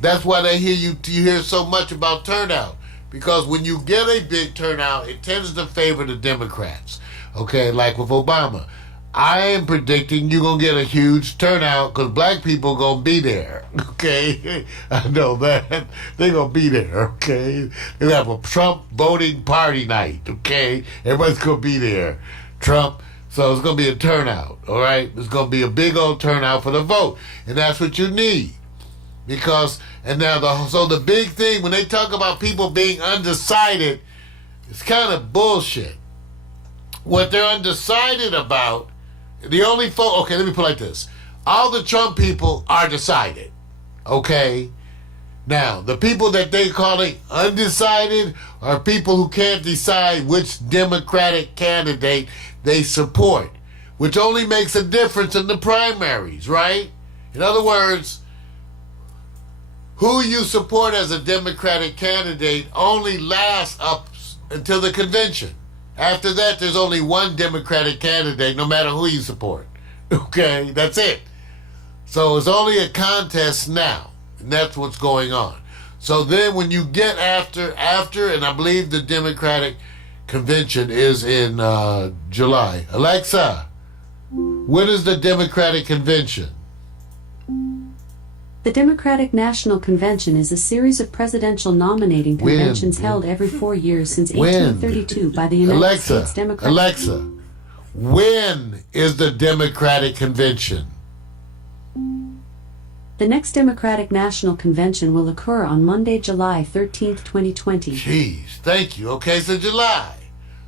That's why you hear so much about turnout. Because when you get a big turnout, it tends to favor the Democrats. Okay, like with Obama. I am predicting you're going to get a huge turnout because black people going to be there. Okay? I know that. They're going to be there. Okay? They'll have a Trump voting party night. Okay? Everybody's going to be there. Trump. So it's going to be a turnout. All right? It's going to be a big old turnout for the vote. And that's what you need. Because, and now so the big thing, when they talk about people being undecided, it's kind of bullshit. What they're undecided about, the only okay, let me put it like this. All the Trump people are decided. Okay? Now, the people that they calling undecided are people who can't decide which Democratic candidate they support, which only makes a difference in the primaries, right? In other words, who you support as a Democratic candidate only lasts up until the convention. After that, there's only one Democratic candidate, no matter who you support. Okay, that's it. So it's only a contest now, and that's what's going on. So then when you get after, and I believe the Democratic convention is in July. Alexa, when is the Democratic convention? The Democratic National Convention is a series of presidential nominating conventions held every 4 years since 1832 by the United States Democratic. Alexa, when is the Democratic convention? The next Democratic National Convention will occur on Monday, July 13th, 2020. Jeez, thank you. Okay, so July.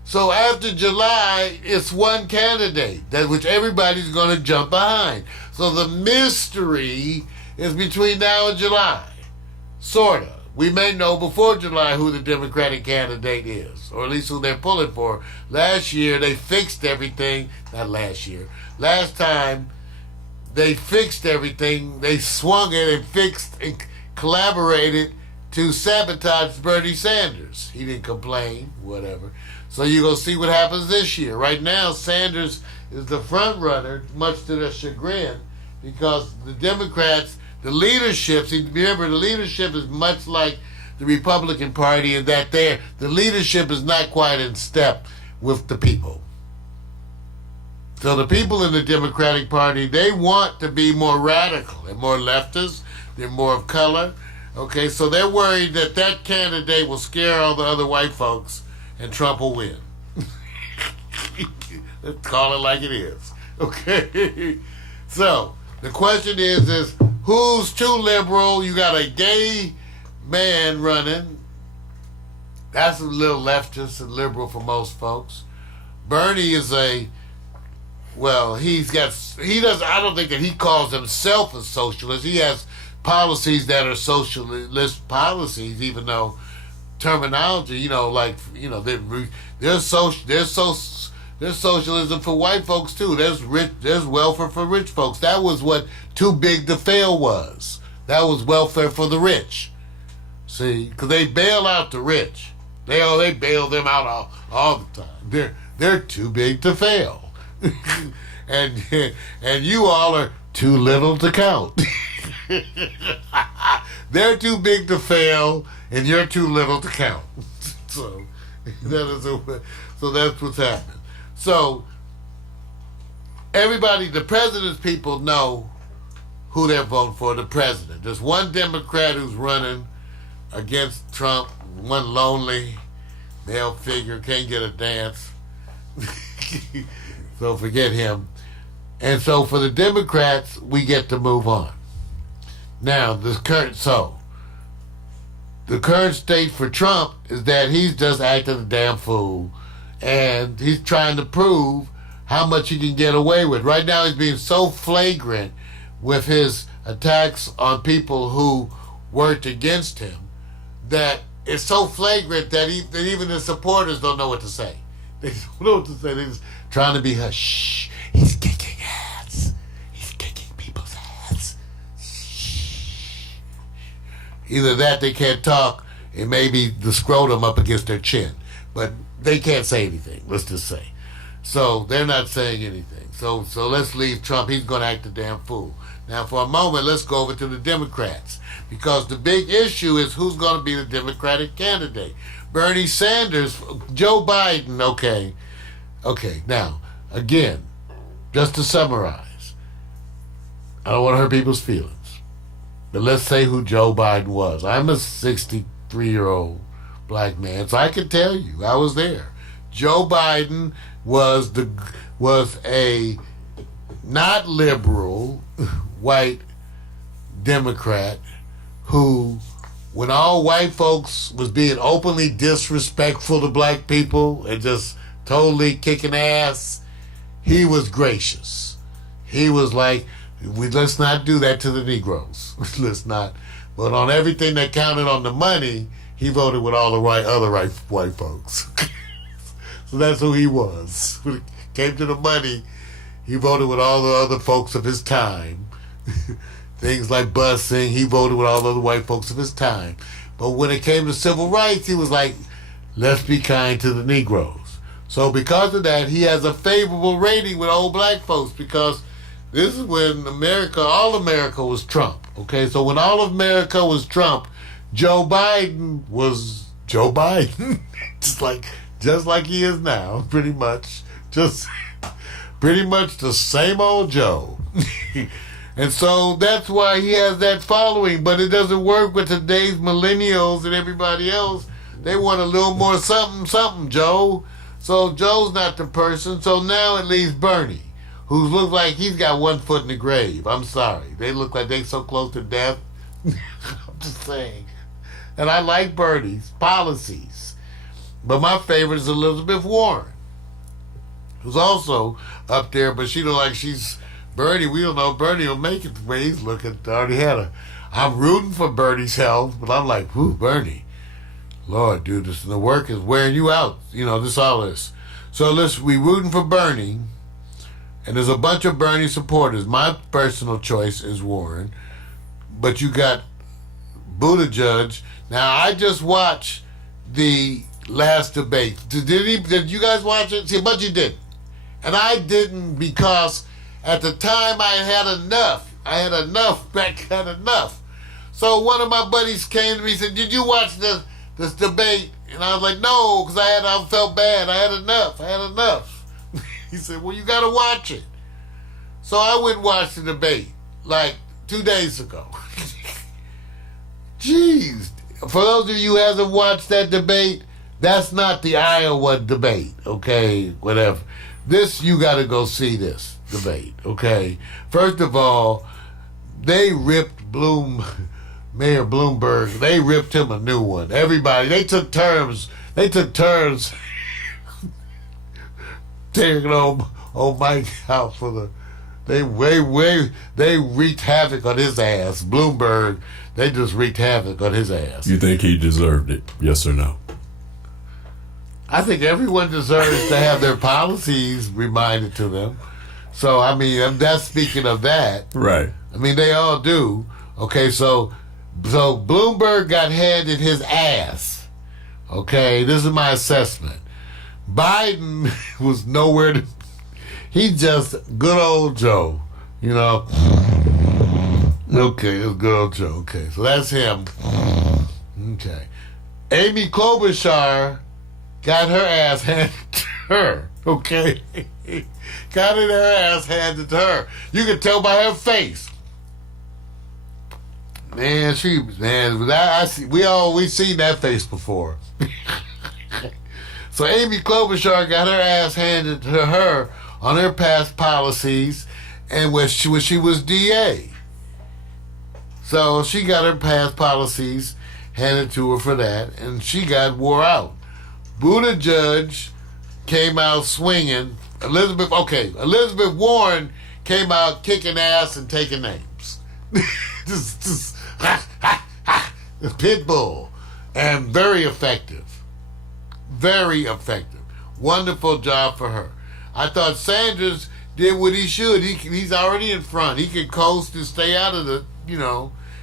So after July, it's one candidate, which everybody's going to jump behind. So the mystery is between now and July. Sort of. We may know before July who the Democratic candidate is, or at least who they're pulling for. Last year, they fixed everything. Not last year. Last time, they fixed everything. They swung it and fixed and collaborated to sabotage Bernie Sanders. He didn't complain, whatever. So you're going to see what happens this year. Right now, Sanders is the front runner, much to their chagrin, because the Democrats, the leadership, remember, the leadership is much like the Republican Party in that the leadership is not quite in step with the people. So the people in the Democratic Party, they want to be more radical and more leftist. They're more of color. Okay, so they're worried that that candidate will scare all the other white folks and Trump will win. Let's call it like it is. Okay? So the question is who's too liberal? You got a gay man running. That's a little leftist and liberal for most folks. Bernie is I don't think that he calls himself a socialist. He has policies that are socialist policies, even though terminology, there's socialism for white folks too. There's welfare for rich folks. That was what Too Big to Fail was. That was welfare for the rich. See, because they bail out the rich. They bail them out all the time. They're too big to fail. and you all are too little to count. They're too big to fail, and you're too little to count. So that's what's happening. So everybody, the president's people know who they're voting for. The president. There's one Democrat who's running against Trump. One lonely male figure, can't get a dance. So forget him. And so for the Democrats, we get to move on. Now, the current state for Trump is that he's just acting a damn fool, and he's trying to prove how much he can get away with. Right now, he's being so flagrant with his attacks on people who worked against him that it's so flagrant that even his supporters don't know what to say. They don't know what to say. They're just trying to be hush. He's kicking ass. He's kicking people's ass. Shh. Either that, they can't talk, and maybe the scrotum up against their chin. but they can't say anything, let's just say. So they're not saying anything. So let's leave Trump. He's going to act a damn fool. Now, for a moment, let's go over to the Democrats, because the big issue is who's going to be the Democratic candidate. Bernie Sanders, Joe Biden, okay. Now, again, just to summarize, I don't want to hurt people's feelings, but let's say who Joe Biden was. I'm a 63-year-old black man, so I can tell you, I was there. Joe Biden was a not liberal white Democrat who, when all white folks was being openly disrespectful to black people and just totally kicking ass, he was gracious. He was like, let's not do that to the Negroes. Let's not. But on everything that counted on the money, he voted with all the other white folks. So that's who he was. When it came to the money, he voted with all the other folks of his time. Things like busing, he voted with all the other white folks of his time. But when it came to civil rights, he was like, let's be kind to the Negroes. So because of that, he has a favorable rating with old black folks, because this is when all America was Trump. Okay, so when all of America was Trump, Joe Biden was Joe Biden. just like he is now, pretty much. Just pretty much the same old Joe. And so that's why he has that following, but it doesn't work with today's millennials and everybody else. They want a little more something, Joe. So Joe's not the person. So now it leaves Bernie, who looks like he's got one foot in the grave. I'm sorry. They look like they're so close to death. I'm just saying. And I like Bernie's policies. But my favorite is Elizabeth Warren, who's also up there, but she look like she's Bernie. We don't know if Bernie will make it the way he's looking. I'm rooting for Bernie's health, but I'm like, whoo, Bernie. Lord, dude, the work is wearing you out. All this. So we rooting for Bernie, and there's a bunch of Bernie supporters. My personal choice is Warren, but you got Buttigieg. Now, I just watched the last debate. Did you guys watch it? See, but you didn't. And I didn't, because at the time I had enough. Had enough. So one of my buddies came to me and said, did you watch this debate? And I was like, no, because I felt bad. I had enough. He said, well, you got to watch it. So I went and watched the debate like 2 days ago. Jeez. For those of you who hasn't watched that debate, that's not the Iowa debate, okay? Whatever. You got to go see this debate, okay? First of all, they ripped Mayor Bloomberg. They ripped him a new one. Everybody, they took turns taking old Mike out for the. They wreaked havoc on his ass. Bloomberg, they just wreaked havoc on his ass. You think he deserved it? Yes or no? I think everyone deserves to have their policies reminded to them. So, I mean, that's speaking of that. Right. I mean, they all do. Okay, so Bloomberg got handed his ass. Okay, this is my assessment. Biden was nowhere to... He's just good old Joe, Okay, it's good old Joe. Okay, so that's him. Okay. Amy Klobuchar got her ass handed to her, okay? Got her ass handed to her. You can tell by her face. Man, we've seen that face before. So Amy Klobuchar got her ass handed to her on her past policies, and when she was DA. So she got her past policies handed to her for that, and she got wore out. Buttigieg came out swinging. Elizabeth Warren came out kicking ass and taking names. just Pitbull. And very effective. Very effective. Wonderful job for her. I thought Sanders did what he should. He's already in front. He could coast and stay out of the,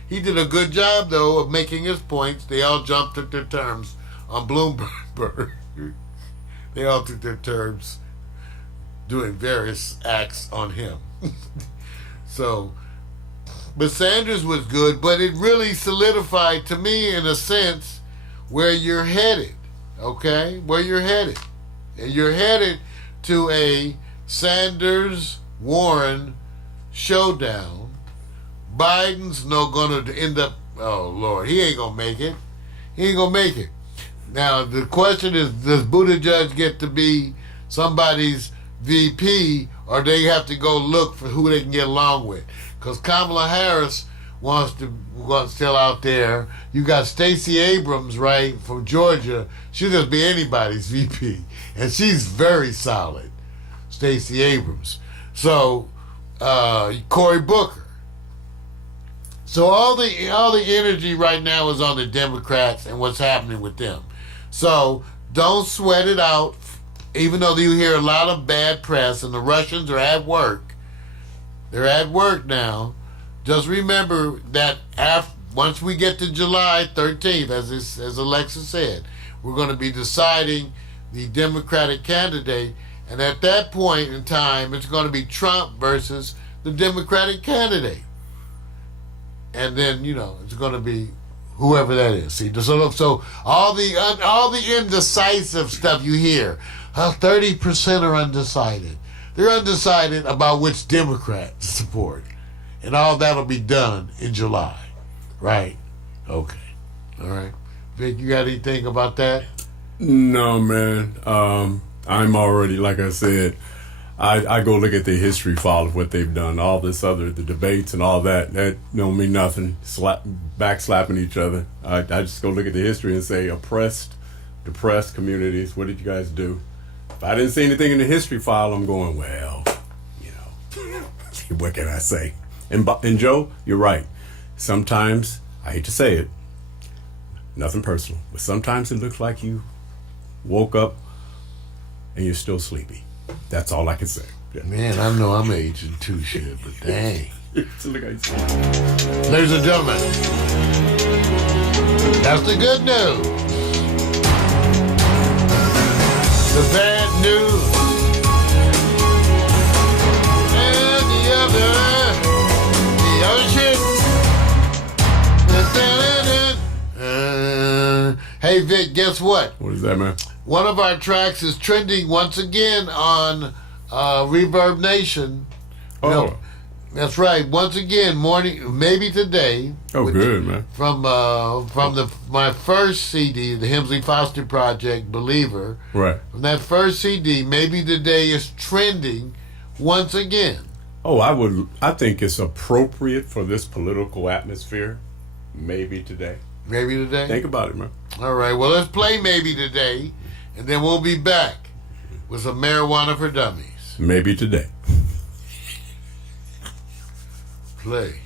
He did a good job, though, of making his points. They all jumped at their terms on Bloomberg. They all took their terms doing various acts on him. So, but Sanders was good, but it really solidified to me, in a sense, where you're headed, okay? Where you're headed. And you're headed to a Sanders-Warren showdown. Biden's not going to end up, oh, Lord, he ain't going to make it. He ain't going to make it. Now, the question is, does Buttigieg get to be somebody's VP, or they have to go look for who they can get along with? Because Kamala Harris wants still out there. You got Stacey Abrams, right, from Georgia. She'll just be anybody's VP, and she's very solid, Stacey Abrams. So, Cory Booker. So all the energy right now is on the Democrats and what's happening with them. So don't sweat it out, even though you hear a lot of bad press and the Russians are at work. They're at work now. Just remember that once we get to July 13th, as Alexa said, we're going to be deciding the Democratic candidate. And at that point in time, it's going to be Trump versus the Democratic candidate. And then, it's going to be whoever that is. See, so all the indecisive stuff you hear, 30% are undecided. They're undecided about which Democrat to support. And all that'll be done in July. Right? Okay. All right. Vic, you got anything about that? No, man. I'm already, like I said, I go look at the history file of what they've done. All this the debates and all that don't mean nothing. Backslapping each other. I just go look at the history and say, oppressed, depressed communities, what did you guys do? If I didn't see anything in the history file, I'm going, well, what can I say? And Joe, you're right. Sometimes, I hate to say it, nothing personal, but sometimes it looks like you woke up and you're still sleepy. That's all I can say. Yeah. Man, I know I'm aging too, shit, but dang. So look how you say. Ladies and gentlemen, that's the good news. The bad news. And the ocean. Hey, Vic, guess what? What is that, man? One of our tracks is trending once again on Reverb Nation. Oh. That's right. Once again, maybe today. Oh, good, man. From my first CD, the Hemsley Foster Project, Believer. Right. From that first CD, maybe today is trending once again. Oh, I think it's appropriate for this political atmosphere. Maybe today. Maybe today? Think about it, man. All right. Well, let's play Maybe Today, and then we'll be back with some Marijuana for Dummies. Maybe today. Play.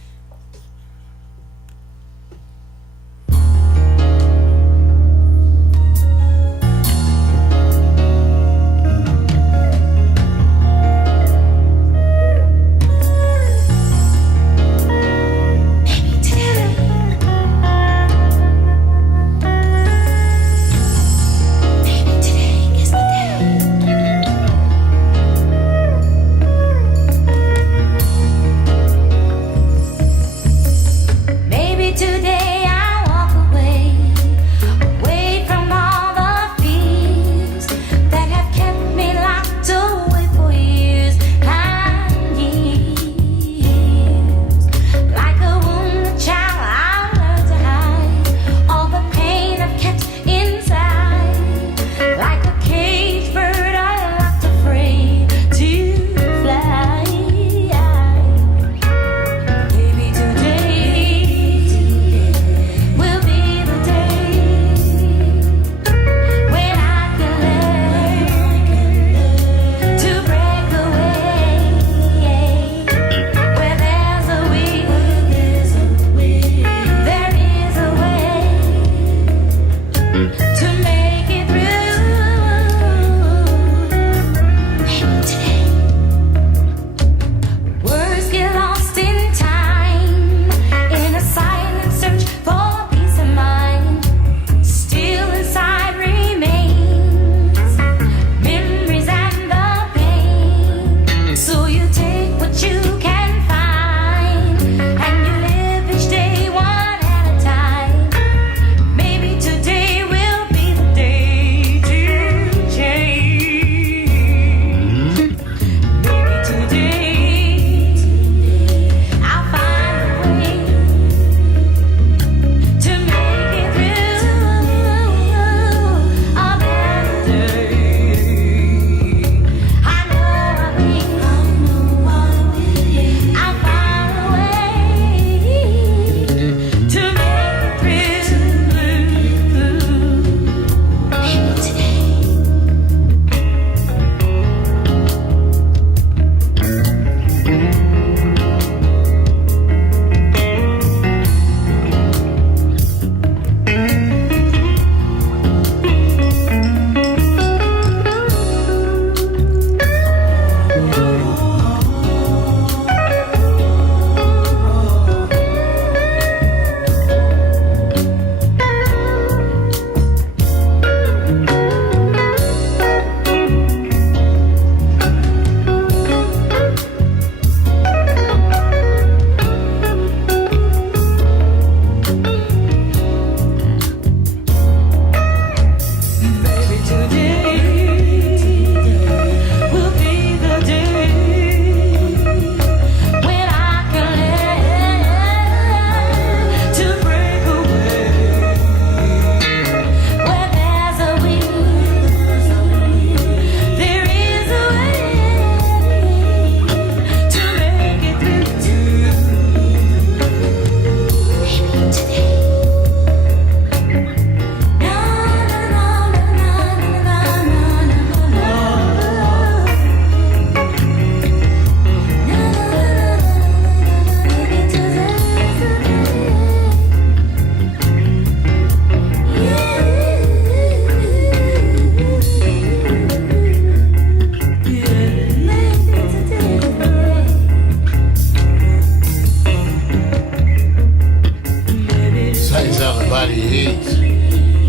body heat.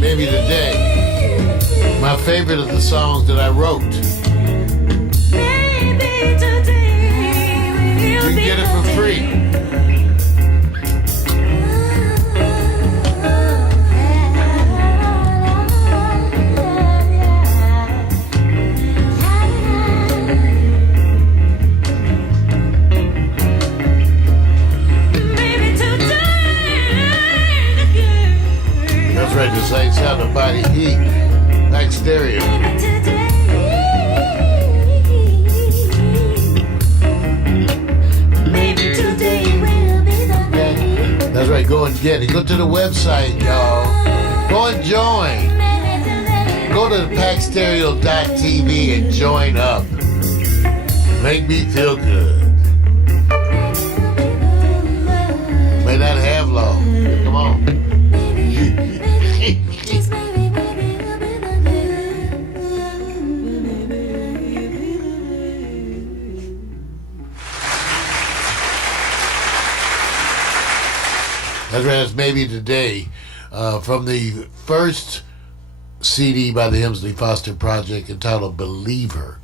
Maybe today. My favorite of the songs that I wrote. You can get it for free. That's right, the same sound of body heat. Pax Stereo. That's right, go and get it. Go to the website, y'all. Go and join. Go to paxstereo.tv and join up. Make me feel good. May not have long. Come on. That's right, it's Maybe Today, from the first CD by the Hemsley Foster Project entitled Believer.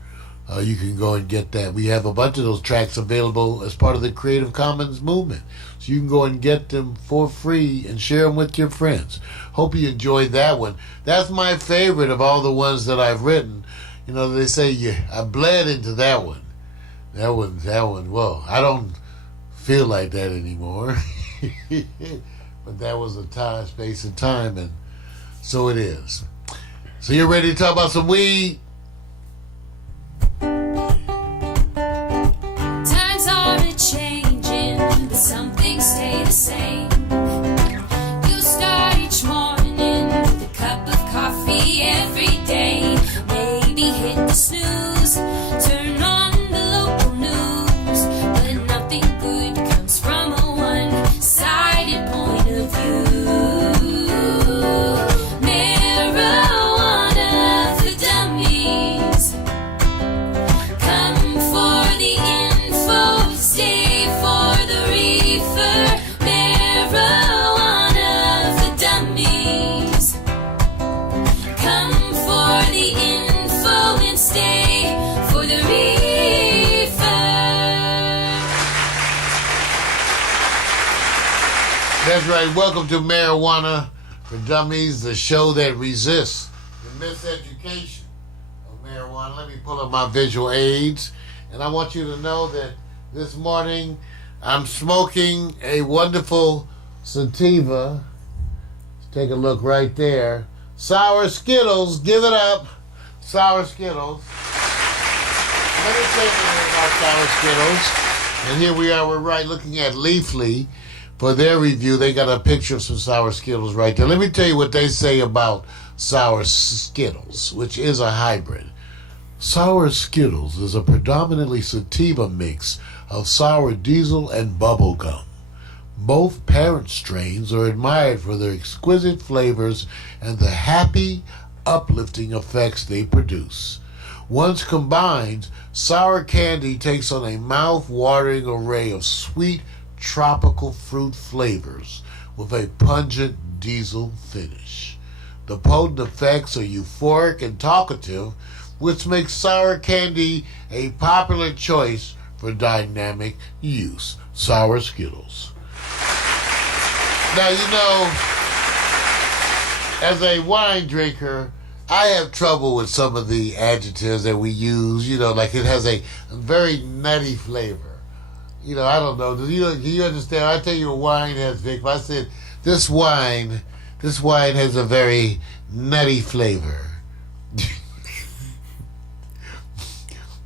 You can go and get that. We have a bunch of those tracks available as part of the Creative Commons movement. So you can go and get them for free and share them with your friends. Hope you enjoyed that one. That's my favorite of all the ones that I've written. You know, they say I bled into that one. That one, well, I don't feel like that anymore. But that was a time, space, and time, and so it is. So you're ready to talk about some weed? Times are changing, but some things stay the same. You start each morning with a cup of coffee every day. Maybe hit the snooze, turn on the local news, but nothing good comes from a one-sided point of view. Marijuana for dummies. Come for the info, stay for the reefer. Marijuana for dummies. Come for the info and stay for the reefer. That's right. Welcome to Marijuana for Dummies, the show that resists the miseducation of marijuana. Let me pull up my visual aids, and I want you to know that this morning I'm smoking a wonderful sativa. Let's take a look right there. Sour Skittles. Give it up. Sour Skittles. Let me tell you about Sour Skittles. And here we are. We're right looking at Leafly. For their review, they got a picture of some Sour Skittles right there. Let me tell you what they say about Sour Skittles, which is a hybrid. Sour Skittles is a predominantly sativa mix of sour diesel and bubble gum. Both parent strains are admired for their exquisite flavors and the happy, uplifting effects they produce. Once combined, sour candy takes on a mouth-watering array of sweet, tropical fruit flavors with a pungent diesel finish. The potent effects are euphoric and talkative, which makes sour candy a popular choice for dynamic use. Sour Skittles. Now, you know, as a wine drinker, I have trouble with some of the adjectives that we use, you know, like it has a very nutty flavor. You know, I don't know. Do you understand? I tell you, a wine has, Vic. If I said this wine has a very nutty flavor.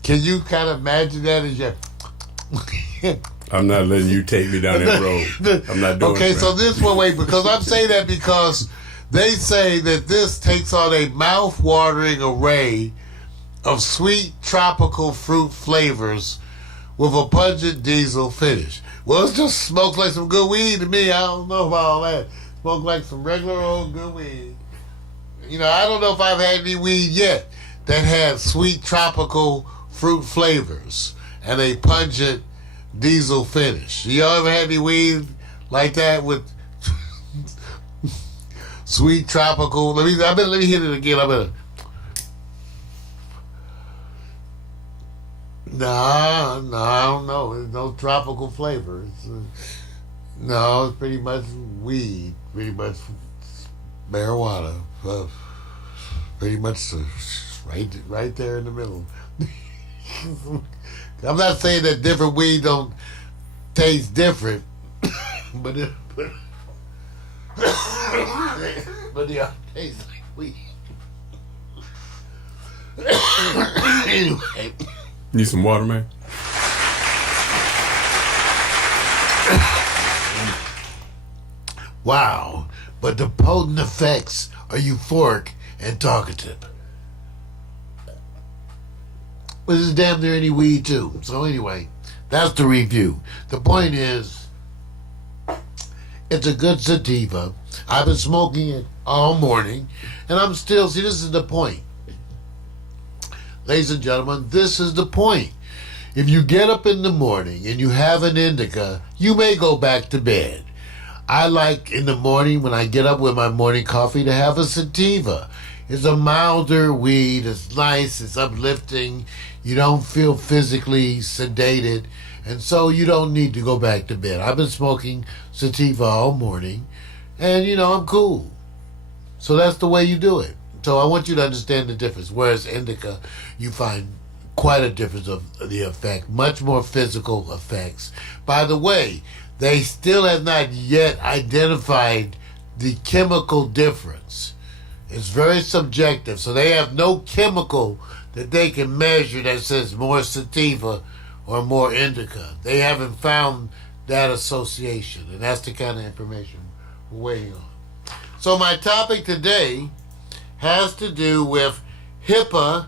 Can you kind of imagine that as your? I'm not letting you take me down that road. I'm not doing it. Okay, so this one, wait, because I'm saying that because they say that this takes on a mouth-watering array of sweet tropical fruit flavors with a pungent diesel finish. Well, it just smokes like some good weed to me. I don't know about all that. Smoke like some regular old good weed. You know, I don't know if I've had any weed yet that had sweet tropical fruit flavors and a pungent diesel finish. You ever had any weed like that with sweet tropical. Let me hit it again. No, I don't know. There's no tropical flavors. No, it's pretty much weed, pretty much marijuana, pretty much right there in the middle. I'm not saying that different weed don't taste different, but they all taste like weed. Anyway. Need some water, man? Wow, but the potent effects are euphoric and talkative. But there's damn near any weed too. So anyway, that's the review. The point is, it's a good sativa. I've been smoking it all morning, and I'm still, see, this is the point. Ladies and gentlemen, this is the point. If you get up in the morning and you have an indica, you may go back to bed. I like in the morning when I get up with my morning coffee to have a sativa. It's a milder weed. It's nice. It's uplifting. You don't feel physically sedated. And so you don't need to go back to bed. I've been smoking sativa all morning. And, I'm cool. So that's the way you do it. So I want you to understand the difference. Whereas indica, you find quite a difference of the effect. Much more physical effects. By the way, they still have not yet identified the chemical difference. It's very subjective. So they have no chemical that they can measure that says more sativa or more indica. They haven't found that association. And that's the kind of information we're waiting on. So my topic today has to do with HIPAA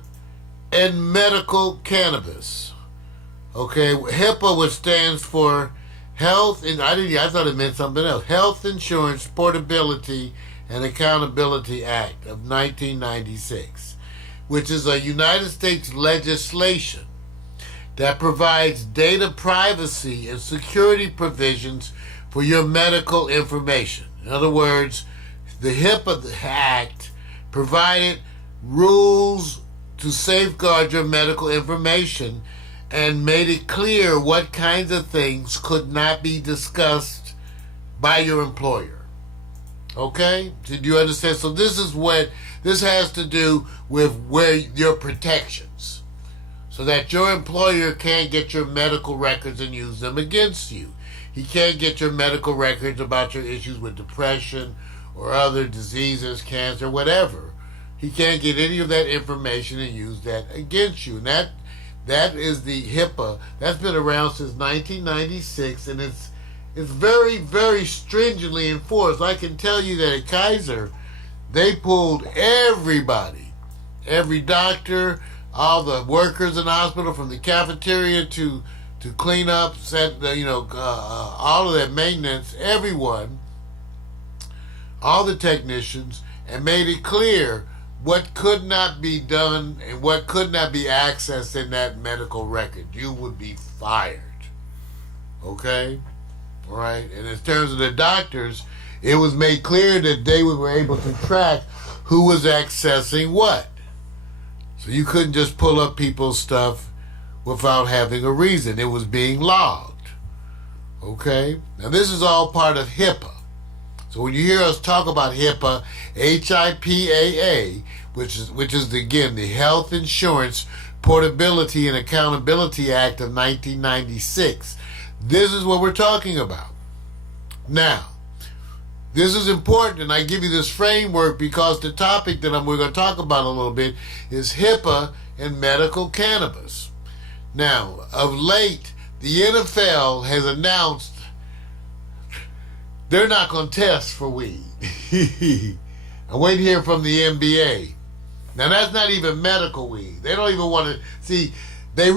and medical cannabis. Okay, HIPAA, which stands for Health, and I thought it meant something else. Health Insurance Portability and Accountability Act of 1996, which is a United States legislation that provides data privacy and security provisions for your medical information. In other words, the HIPAA Act provided rules to safeguard your medical information and made it clear what kinds of things could not be discussed by your employer. Okay? Did you understand? So this has to do with where your protections, so that your employer can't get your medical records and use them against you. He can't get your medical records about your issues with depression or other diseases, cancer, whatever. He can't get any of that information and use that against you. And that is the HIPAA. That's been around since 1996, and it's very, very stringently enforced. I can tell you that at Kaiser, they pulled everybody, every doctor, all the workers in the hospital, from the cafeteria to clean up, all of that maintenance, everyone, all the technicians, and made it clear what could not be done and what could not be accessed in that medical record. You would be fired. Okay? All right? And in terms of the doctors, it was made clear that they were able to track who was accessing what. So you couldn't just pull up people's stuff without having a reason. It was being logged. Okay? Now this is all part of HIPAA. So when you hear us talk about HIPAA, HIPAA, which is again the Health Insurance Portability and Accountability Act of 1996, this is what we're talking about. Now, this is important, and I give you this framework because the topic that we're going to talk about a little bit is HIPAA and medical cannabis. Now, of late, the NFL has announced they're not going to test for weed. I'm waiting to hear from the NBA. Now, that's not even medical weed. They don't even want to see. I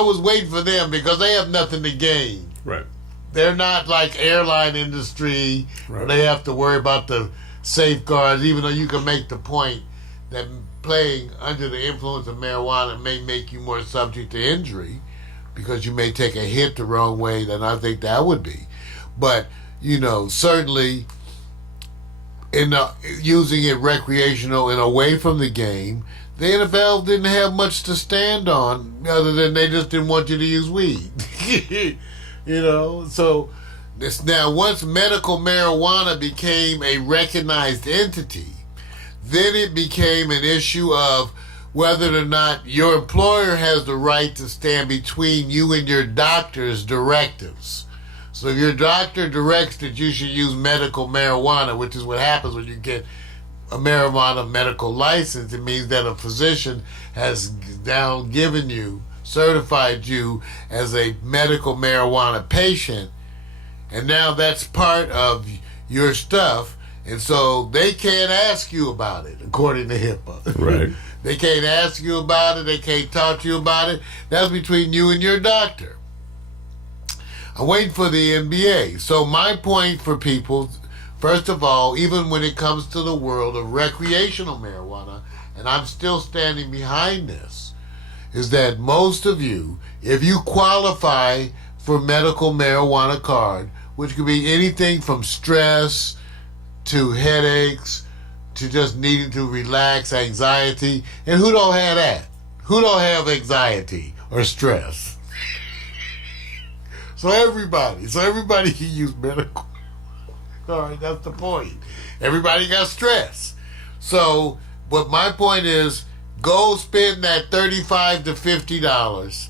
was waiting for them because they have nothing to gain. Right. They're not like airline industry where they have to worry about the safeguards, even though you can make the point that playing under the influence of marijuana may make you more subject to injury because you may take a hit the wrong way, then I think that would be. But, certainly using it recreational and away from the game, the NFL didn't have much to stand on other than they just didn't want you to use weed. So this now once medical marijuana became a recognized entity, then it became an issue of whether or not your employer has the right to stand between you and your doctor's directives. So if your doctor directs that you should use medical marijuana, which is what happens when you get a marijuana medical license, it means that a physician has now given you, certified you as a medical marijuana patient, and now that's part of your stuff, and so they can't ask you about it, according to HIPAA. Right. They can't ask you about it, they can't talk to you about it. That's between you and your doctor. I'm waiting for the NBA. So my point for people, first of all, even when it comes to the world of recreational marijuana, and I'm still standing behind this, is that most of you, if you qualify for medical marijuana card, which could be anything from stress to headaches to just needing to relax, anxiety, and who don't have that? Who don't have anxiety or stress? So everybody can use medical. All right, that's the point. Everybody got stress. So, but my point is, go spend that $35 to $50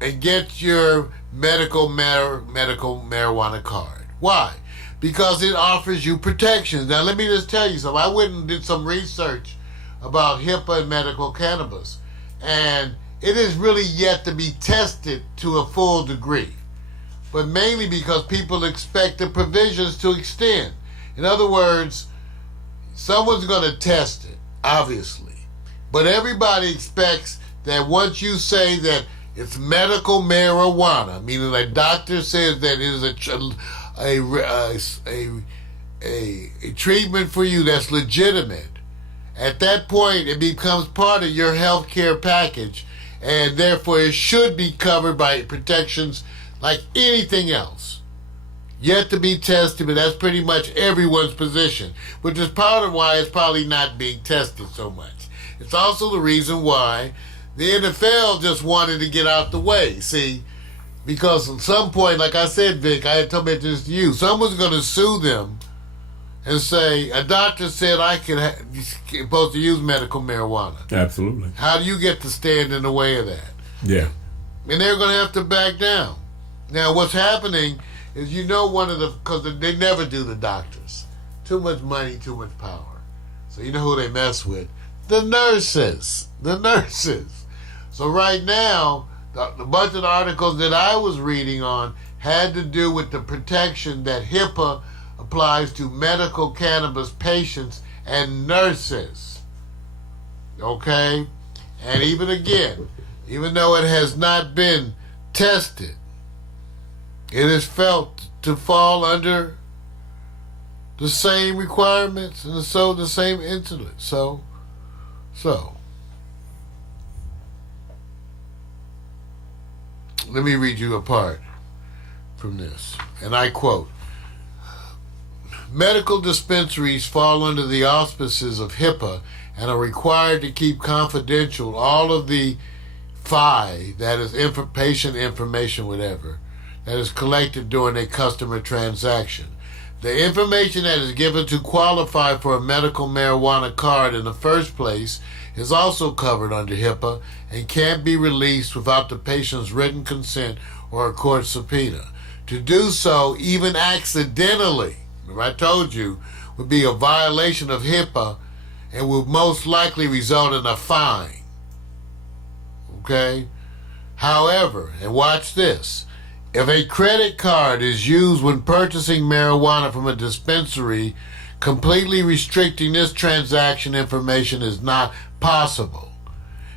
and get your medical marijuana card. Why? Because it offers you protections. Now, let me just tell you something. I went and did some research about HIPAA and medical cannabis, and it is really yet to be tested to a full degree, but mainly because people expect the provisions to extend. In other words, someone's going to test it, obviously, but everybody expects that once you say that it's medical marijuana, meaning a doctor says that it is a treatment for you that's legitimate, at that point it becomes part of your health care package, and therefore it should be covered by protections like anything else. Yet to be tested, but that's pretty much everyone's position, which is part of why it's probably not being tested so much. It's also the reason why the NFL just wanted to get out the way, see, because at some point, like I said, Vic, I had told this to you, someone's going to sue them and say, a doctor said you're supposed to use medical marijuana. Absolutely. How do you get to stand in the way of that? Yeah. And they're going to have to back down. Now, what's happening is, because they never do the doctors. Too much money, too much power. So you know who they mess with? The nurses. The nurses. So right now, the bunch of articles that I was reading on had to do with the protection that HIPAA applies to medical cannabis patients and nurses. Okay? And even though it has not been tested, it is felt to fall under the same requirements and so the same incident. So let me read you a part from this, and I quote, medical dispensaries fall under the auspices of HIPAA and are required to keep confidential all of the FI, that is patient information, whatever, that is collected during a customer transaction. The information that is given to qualify for a medical marijuana card in the first place is also covered under HIPAA and can't be released without the patient's written consent or a court subpoena. To do so, even accidentally, I told you, would be a violation of HIPAA and would most likely result in a fine. Okay? However, and watch this, if a credit card is used when purchasing marijuana from a dispensary, completely restricting this transaction information is not possible.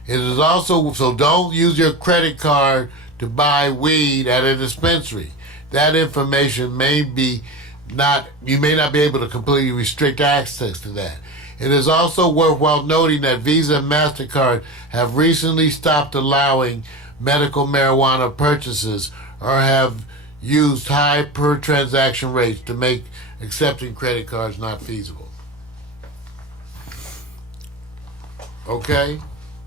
It is also, so don't use your credit card to buy weed at a dispensary. That information you may not be able to completely restrict access to that. It is also worthwhile noting that Visa and MasterCard have recently stopped allowing medical marijuana purchases or have used high per transaction rates to make accepting credit cards not feasible. Okay?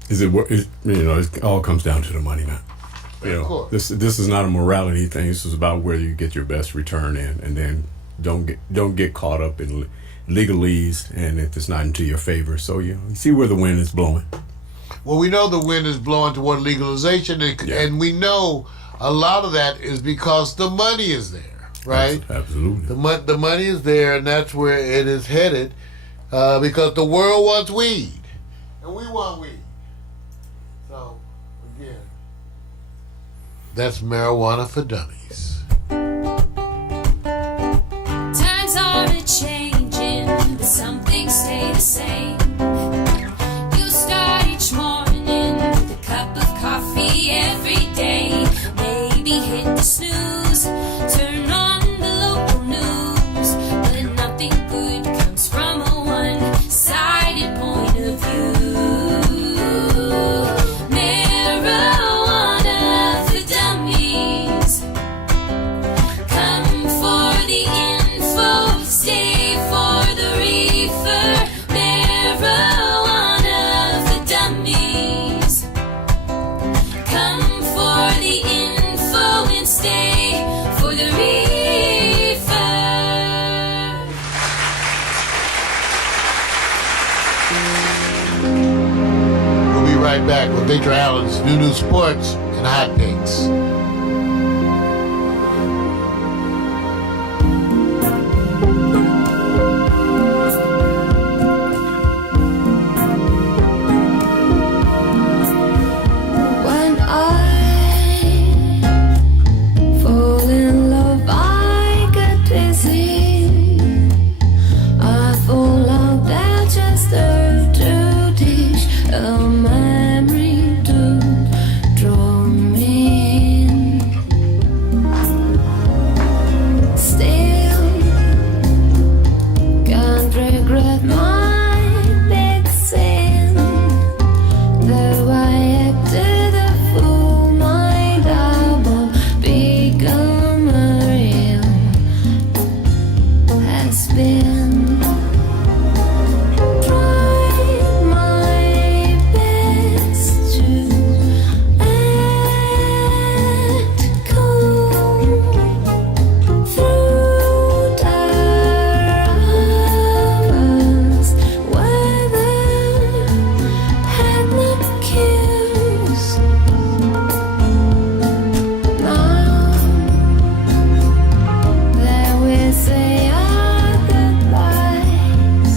It all comes down to the money, man. Of course. This is not a morality thing. This is about whether you get your best return in, and then don't get caught up in legalese, and if it's not into your favor. So you see where the wind is blowing. Well, we know the wind is blowing toward legalization, and we know a lot of that is because the money is there, right? Absolutely. The money is there, and that's where it is headed, because the world wants weed, and we want weed. So, again, that's marijuana for dummies. Times are a-changing, but some things stay the same. You start each morning with a cup of coffee every day. Maybe hit the snooze, turn on the local news, but nothing good comes from a one-sided point of view. Marijuana for dummies. Come for the info, stay for the reefer. Marijuana for dummies. Come for the info and stay for the reefer. We'll be right back with Victor Allen's New Sports and Hot Takes. When I fall in love, I get dizzy. I fall out there just to dish a memory to draw me in. Still can't regret my big sin. Though I acted a fool, my double become real has been. Tried my best to act cool through hours, weather had no cues. Now that we say our goodbyes,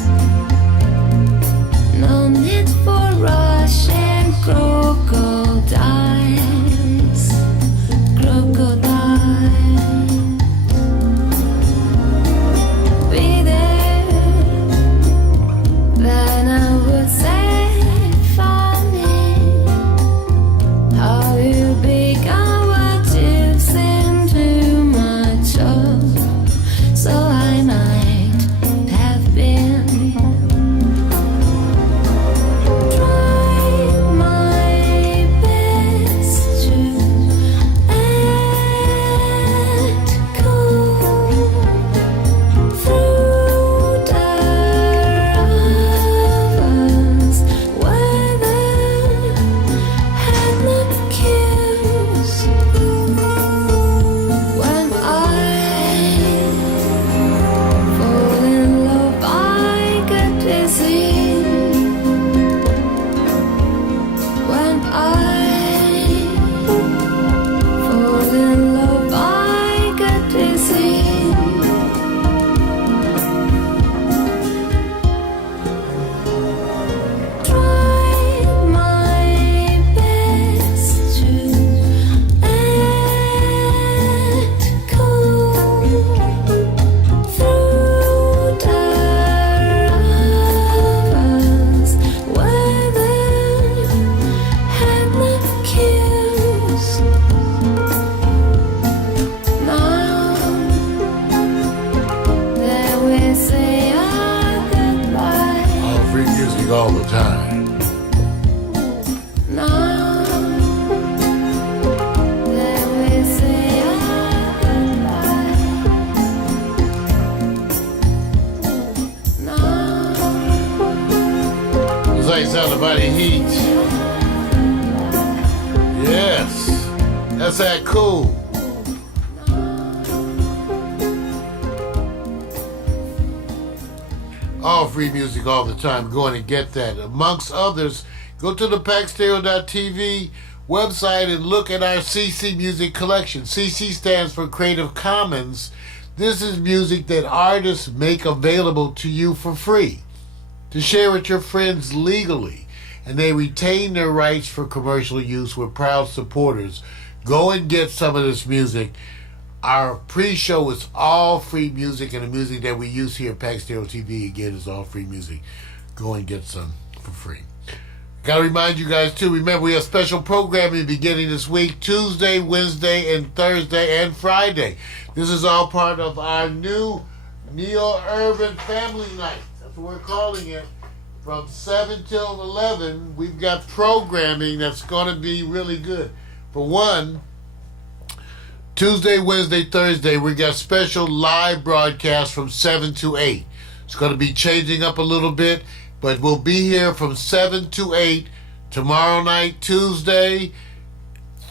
no need for rush and crocodiles. Be there, then I would say funny how you become what you've seen too much of. So I might have been. Tried my best to act cool through hours, weather had no cues. When I fall in love, I get dizzy. When I fall in love, I get dizzy. Tried my best to act cool through hours, weather had no cues. Now that we say our goodbyes, All free music all the time. now that we say our goodbyes. Everybody sound about the heat. Yes. That's that cool. All free music all the time. Go in and get that. Amongst others, go to the Pax Stereo TV website and look at our CC music collection. CC stands for Creative Commons. This is music that artists make available to you for free to share with your friends legally, and they retain their rights for commercial use. We're proud supporters. Go and get some of this music. Our pre-show is all free music, and the music that we use here at Pax Stereo TV, again, is all free music. Go and get some for free. Gotta remind you guys, too, remember we have special programming beginning this week, Tuesday, Wednesday, and Thursday, and Friday. This is all part of our new Neo-Urban Family Night. That's what we're calling it. From 7 till 11, we've got programming that's going to be really good. For one, Tuesday, Wednesday, Thursday, we got special live broadcasts from 7 to 8. It's going to be changing up a little bit, but we'll be here from 7 to 8 tomorrow night, Tuesday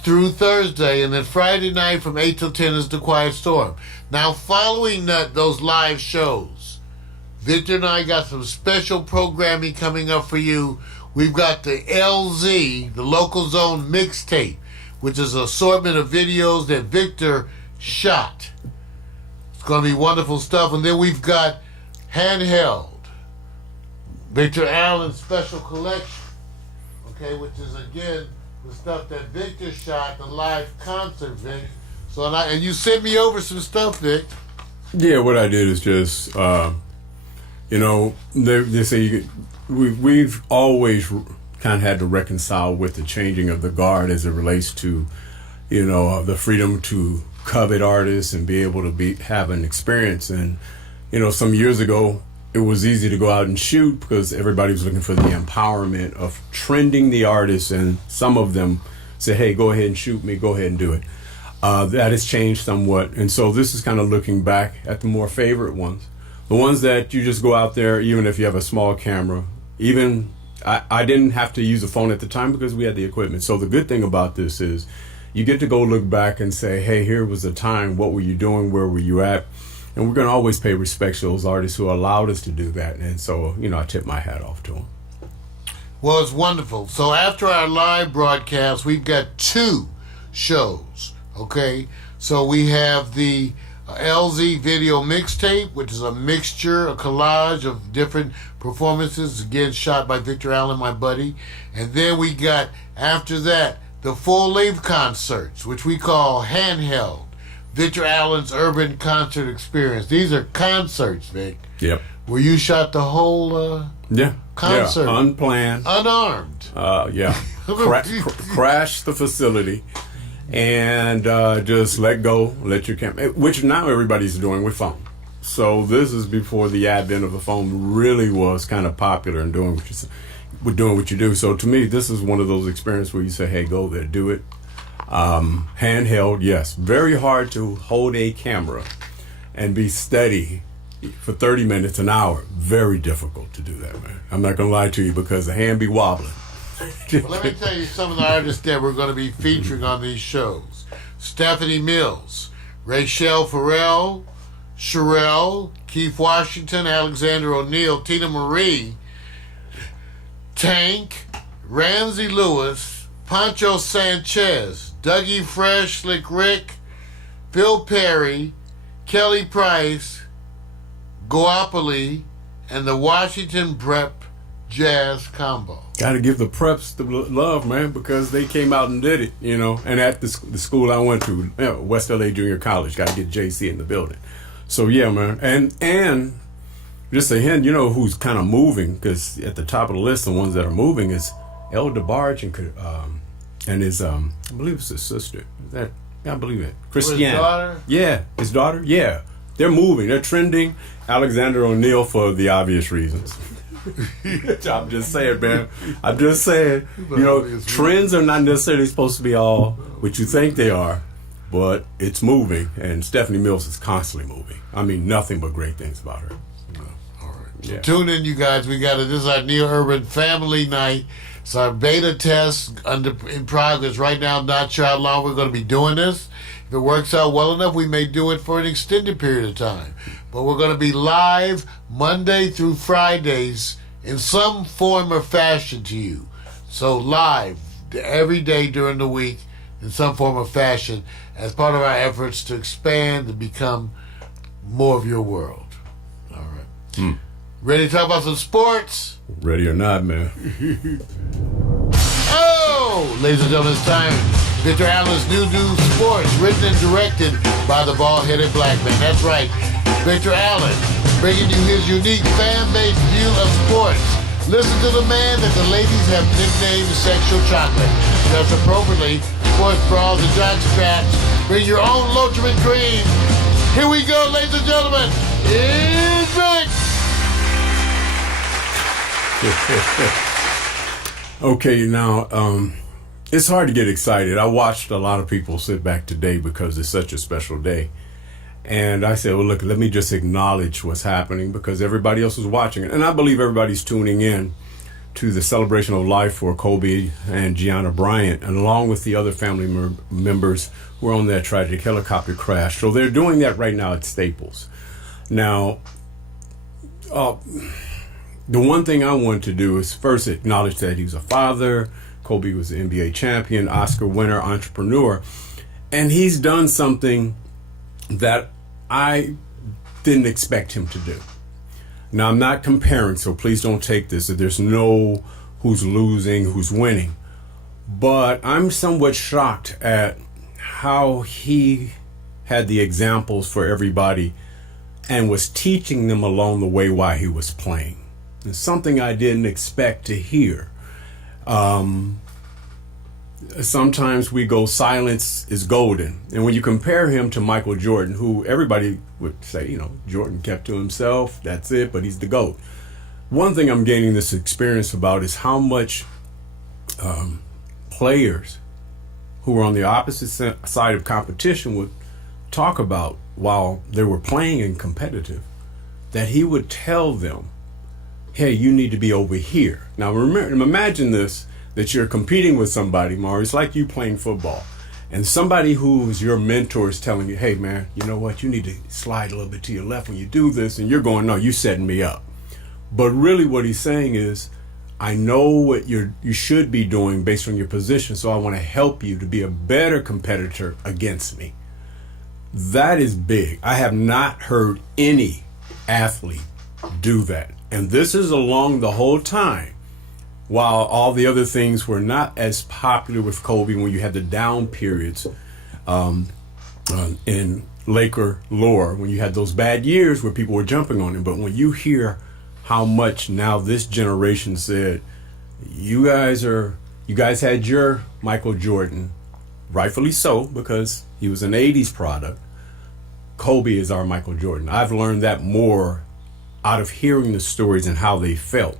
through Thursday, and then Friday night from 8 till 10 is The Quiet Storm. Now, following those live shows, Victor and I got some special programming coming up for you. We've got the LZ, the Local Zone Mixtape, which is an assortment of videos that Victor shot. It's going to be wonderful stuff. And then we've got Handheld, Victor Allen's special collection, okay, which is, again, the stuff that Victor shot, the live concert, Vic. So, and you sent me over some stuff, Vic. Yeah, what I did is just, they say we've always kind of had to reconcile with the changing of the guard as it relates to, the freedom to covet artists and be able to have an experience. And, some years ago, it was easy to go out and shoot because everybody was looking for the empowerment of trending the artists, and some of them say, hey, go ahead and shoot me, go ahead and do it. That has changed somewhat, and so this is kind of looking back at the more favorite ones. The ones that you just go out there, even if you have a small camera. Even I didn't have to use a phone at the time because we had the equipment. So the good thing about this is you get to go look back and say, hey, here was a time, what were you doing, where were you at? And we're going to always pay respect to those artists who allowed us to do that. And so, I tip my hat off to them. Well, it's wonderful. So after our live broadcast, we've got 2 shows, okay? So we have the LZ video mixtape, which is a mixture, a collage of different performances, again, shot by Victor Allen, my buddy. And then we got, after that, the full-length concerts, which we call Handheld, Victor Allen's Urban Concert Experience. These are concerts, Vic. Yep. Where you shot the whole concert. Yeah, unplanned. Unarmed. Crash the facility and just let go, let your camera, which now everybody's doing with phone. So this is before the advent of the phone really was kind of popular and doing what you do. So to me, this is one of those experiences where you say, hey, go there, do it. Handheld, yes. Very hard to hold a camera and be steady for 30 minutes, an hour. Very difficult to do that, man. I'm not going to lie to you because the hand be wobbling. Well, let me tell you some of the artists that we're going to be featuring on these shows. Stephanie Mills, Rachelle Farrell, Sherelle, Keith Washington, Alexander O'Neill, Tina Marie, Tank, Ramsey Lewis, Pancho Sanchez, Dougie Fresh, Slick Rick, Phil Perry, Kelly Price, Goapoli, and the Washington Prep Jazz Combo. Got to give the preps the love, man, because they came out and did it, And at the school I went to, West LA Junior College, got to get JC in the building. So yeah, man, and just a hint, who's kind of moving, because at the top of the list, the ones that are moving is El DeBarge and his I believe it's his sister. I believe it. Christiane. His daughter? Yeah, his daughter. Yeah, they're moving. They're trending. Alexander O'Neill for the obvious reasons. I'm just saying, man. I'm just saying. Trends are not necessarily supposed to be all what you think they are, but it's moving. And Stephanie Mills is constantly moving. I mean, nothing but great things about her. All right. So tune in, you guys. This is our neo-urban family night. It's our beta test in progress right now. Not sure how long we're going to be doing this. If it works out well enough, we may do it for an extended period of time. But we're going to be live Monday through Fridays in some form or fashion to you. So live every day during the week in some form or fashion as part of our efforts to expand and become more of your world. All right. Ready to talk about some sports? Ready or not, man. Oh, ladies and gentlemen, it's time. Victor Allen's New Sports, written and directed by the bald-headed black man. That's right. Victor Allen, bringing you his unique fan-based view of sports. Listen to the man that the ladies have nicknamed Sexual Chocolate. Dress appropriately, sports bras and jock straps. Bring your own Lotrimin cream. Here we go, ladies and gentlemen. It's Vic. Okay, now, it's hard to get excited. I watched a lot of people sit back today because it's such a special day. And I said, well, look, let me just acknowledge what's happening because everybody else is watching it. And I believe everybody's tuning in to the celebration of life for Kobe and Gianna Bryant, and along with the other family members who were on that tragic helicopter crash. So they're doing that right now at Staples. Now, the one thing I wanted to do is first acknowledge that he was a father. Kobe was an NBA champion, Oscar winner, entrepreneur. And he's done something that I didn't expect him to do. Now, I'm not comparing, so please don't take this. There's no who's losing, who's winning. But I'm somewhat shocked at how he had the examples for everybody and was teaching them along the way while he was playing. It's something I didn't expect to hear. Sometimes we go, silence is golden. And when you compare him to Michael Jordan, who everybody would say, Jordan kept to himself, that's it, but he's the GOAT. One thing I'm gaining this experience about is how much players who were on the opposite side of competition would talk about while they were playing and competitive, that he would tell them, hey, you need to be over here. Now, remember, imagine this, that you're competing with somebody, Mario. It's like you playing football. And somebody who's your mentor is telling you, hey, man, you know what? You need to slide a little bit to your left when you do this. And you're going, no, you're setting me up. But really what he's saying is, I know what you should be doing based on your position, so I want to help you to be a better competitor against me. That is big. I have not heard any athlete do that. And this is along the whole time, while all the other things were not as popular with Kobe when you had the down periods in Laker lore, when you had those bad years where people were jumping on him. But when you hear how much now this generation said, you guys had your Michael Jordan, rightfully so, because he was an 80s product. Kobe is our Michael Jordan. I've learned that more out of hearing the stories and how they felt.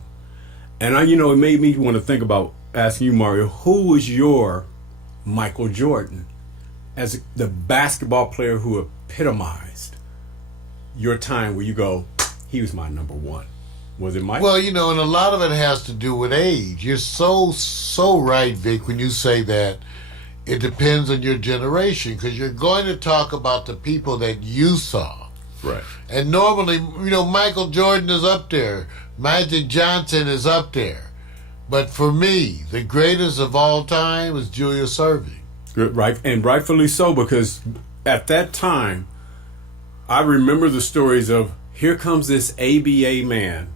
And it made me want to think about asking you, Mario, who was your Michael Jordan as the basketball player who epitomized your time where you go, he was my number one? Was it Mike? Well, and a lot of it has to do with age. You're so right, Vic, when you say that it depends on your generation, because you're going to talk about the people that you saw. Right. And normally, Michael Jordan is up there. Magic Johnson is up there. But for me, the greatest of all time was Julius Erving. Right, and rightfully so, because at that time, I remember the stories of, here comes this ABA man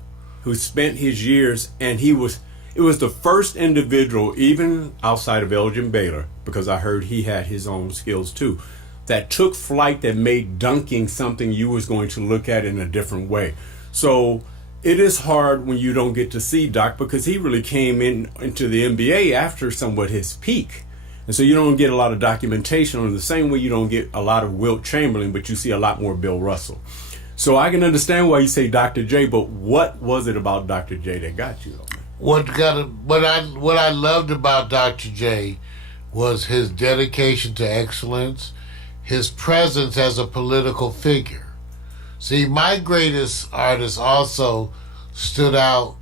who spent his years, and it was the first individual, even outside of Elgin Baylor, because I heard he had his own skills too, that took flight, that made dunking something you was going to look at in a different way. So it is hard when you don't get to see Doc, because he really came into the NBA after somewhat his peak. And so you don't get a lot of documentation on it, the same way you don't get a lot of Wilt Chamberlain, but you see a lot more Bill Russell. So I can understand why you say Dr. J, but what was it about Dr. J that got you though? What I loved about Dr. J was his dedication to excellence, his presence as a political figure. See, my greatest artist also stood out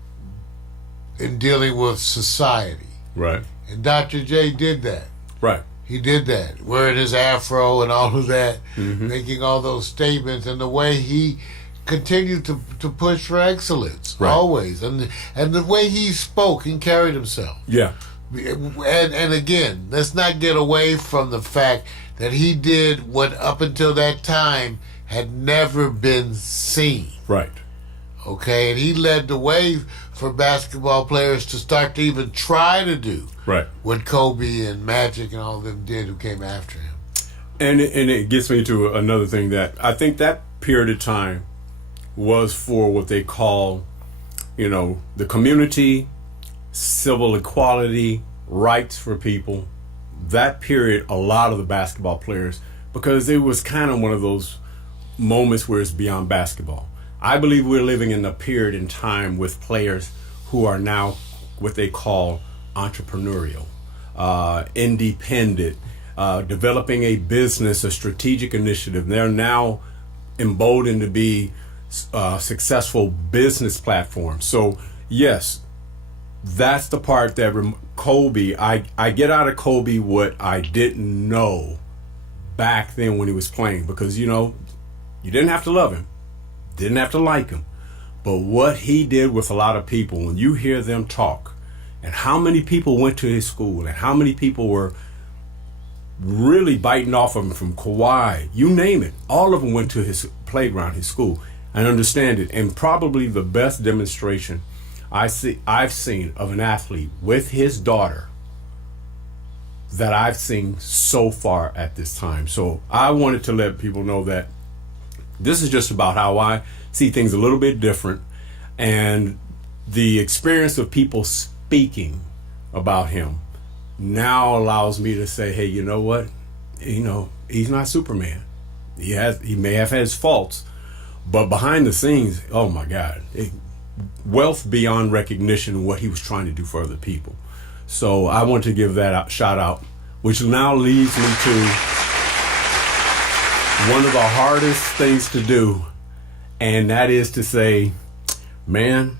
in dealing with society. Right. And Dr. J did that. Right. He did that, wearing his afro and all of that, making all those statements, and the way he continued to push for excellence, always, and the way he spoke and carried himself. Yeah. And again, let's not get away from the fact that he did what up until that time had never been seen. Right. Okay, and he led the way for basketball players to start to even try to do what Kobe and Magic and all of them did who came after him. And it gets me to another thing, that I think that period of time was for what they call, the community, civil equality, rights for people. That period, a lot of the basketball players, because it was kind of one of those moments where it's beyond basketball. I believe we're living in a period in time with players who are now what they call entrepreneurial, independent, developing a business, a strategic initiative. They're now emboldened to be successful business platforms. So yes, that's the part that Kobe, I get out of Kobe what I didn't know back then when he was playing, because you didn't have to love him, didn't have to like him, but what he did with a lot of people, when you hear them talk and how many people went to his school and how many people were really biting off of him, from Kawhi, you name it, all of them went to his playground, his school. I understand it. And probably the best demonstration I've seen of an athlete with his daughter that I've seen so far at this time. So I wanted to let people know that this is just about how I see things a little bit different, and the experience of people speaking about him now allows me to say, hey, you know what? He's not Superman. He may have his faults, but behind the scenes, oh my God, wealth beyond recognition, what he was trying to do for other people. So I want to give that shout out, which now leads me to one of the hardest things to do, and that is to say, man,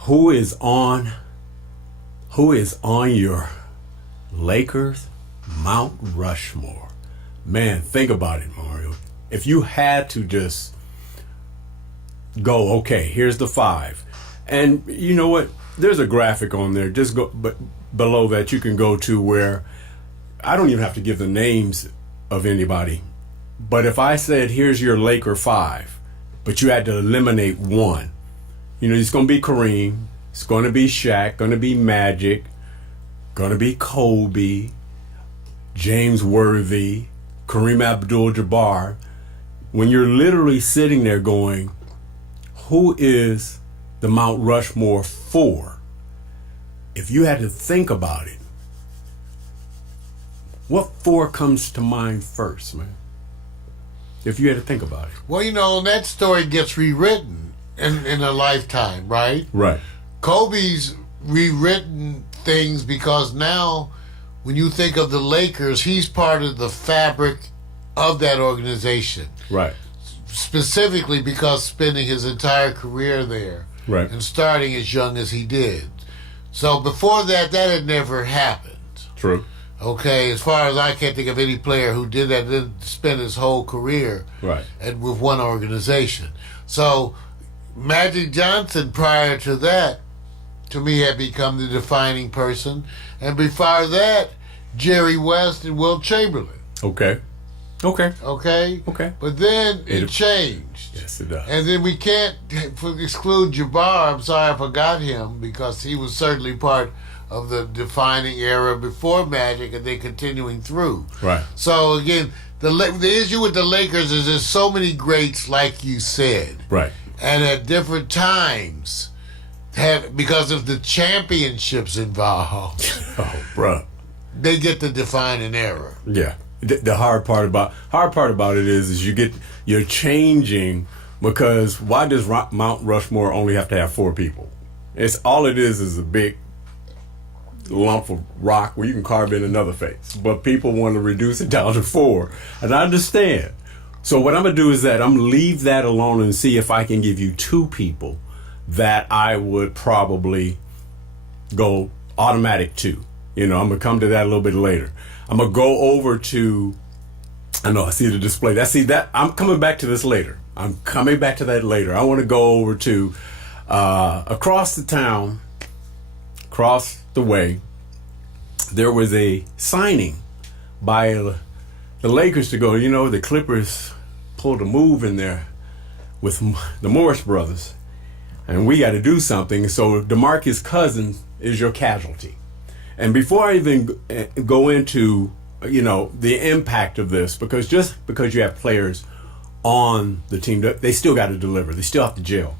who is on your Lakers Mount Rushmore? Man, think about it, Mario. If you had to just go, okay, here's the 5, and you know what? There's a graphic on there. Just go, but below that you can go to where I don't even have to give the names of anybody. But if I said, here's your Laker 5, but you had to eliminate one, it's going to be Kareem, it's going to be Shaq, going to be Magic, going to be Kobe, James Worthy, Kareem Abdul-Jabbar. When you're literally sitting there going, who is the Mount Rushmore for? If you had to think about it, what 4 comes to mind first, man? If you had to think about it. Well, that story gets rewritten in a lifetime, right? Right. Kobe's rewritten things because now when you think of the Lakers, he's part of the fabric of that organization. Right. Specifically because spending his entire career there. Right. And starting as young as he did. So before that had never happened. True. Okay, as far as I can't think of any player who did that, didn't spend his whole career with one organization. So Magic Johnson, prior to that, to me, had become the defining person. And before that, Jerry West and Wilt Chamberlain. Okay. But then it changed. Yes, it does. And then we can't exclude Jabbar. I'm sorry I forgot him, because he was certainly part of the defining era before Magic and then continuing through. Right. So again, the issue with the Lakers is there's so many greats, like you said. Right. And at different times, because of the championships involved. Oh, bruh. They get to define an era. Yeah. The hard part about it is you're changing, because why does Mount Rushmore only have to have 4 people? All it is a big lump of rock where you can carve in another face, but people want to reduce it down to 4, and I understand. So what I'm gonna do is that I'm gonna leave that alone and see if I can give you 2 people that I would probably go automatic to. I'm going to come to that a little bit later. I'm going to go over to, I know, I see the display. I'm coming back to this later. I'm coming back to that later. I want to go over to across the town, across the way, there was a signing by the Lakers to go, the Clippers pulled a move in there with the Morris brothers, and we got to do something. So DeMarcus Cousins is your casualty. And before I even go into, the impact of this, because just because you have players on the team, they still got to deliver. They still have to gel.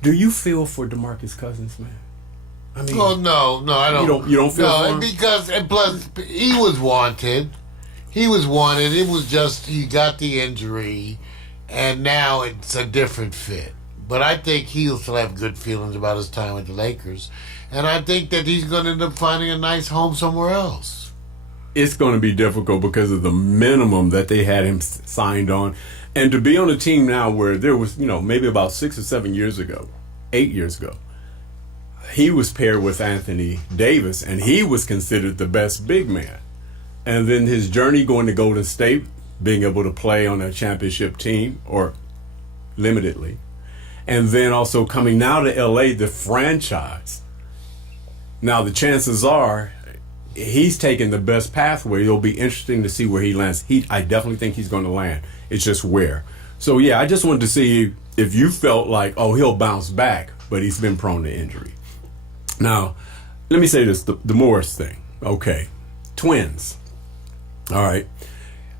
Do you feel for DeMarcus Cousins, man? I mean, no, I don't. You don't feel for him? Because, and plus, he was wanted. It was just he got the injury, and now it's a different fit. But I think he'll still have good feelings about his time with the Lakers. And I think that he's going to end up finding a nice home somewhere else. It's going to be difficult because of the minimum that they had him signed on. And to be on a team now where there was, maybe about 6 or 7 years ago, 8 years ago, he was paired with Anthony Davis, and he was considered the best big man. And then his journey going to Golden State, being able to play on a championship team, or limitedly, and then also coming now to LA, the franchise. Now, the chances are he's taking the best pathway. It'll be interesting to see where he lands. I definitely think he's going to land. It's just where. So, yeah, I just wanted to see if you felt like, he'll bounce back, but he's been prone to injury. Now, let me say this, the Morris thing. Okay, twins. All right.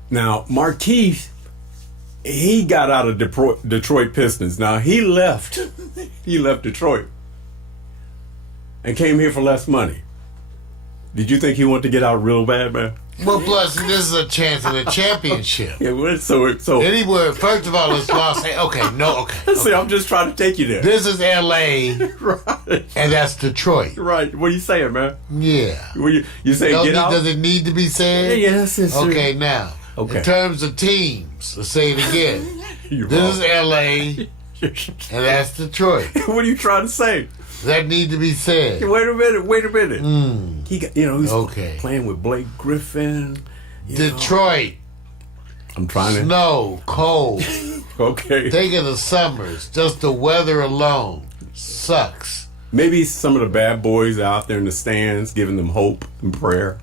Now, Marquise, he got out of Detroit Pistons. Now, he left Detroit and came here for less money. Did you think he wanted to get out real bad, man? Well, plus, this is a chance at a championship. Yeah, well, so anywhere, first of all, it's Los Angeles. Okay. See, I'm just trying to take you there. This is L.A., right, and that's Detroit. Right. What are you saying, man? Yeah. You say get out? Does it need to be said? Yes. Okay, now, in terms of teams, let's say it again. This is L.A., and that's Detroit. What are you trying to say? That need to be said. Wait a minute. He got, he's playing with Blake Griffin. Detroit. I'm trying to. Snow, cold. Okay. Think of the summers. Just the weather alone sucks. Maybe some of the bad boys out there in the stands giving them hope and prayer.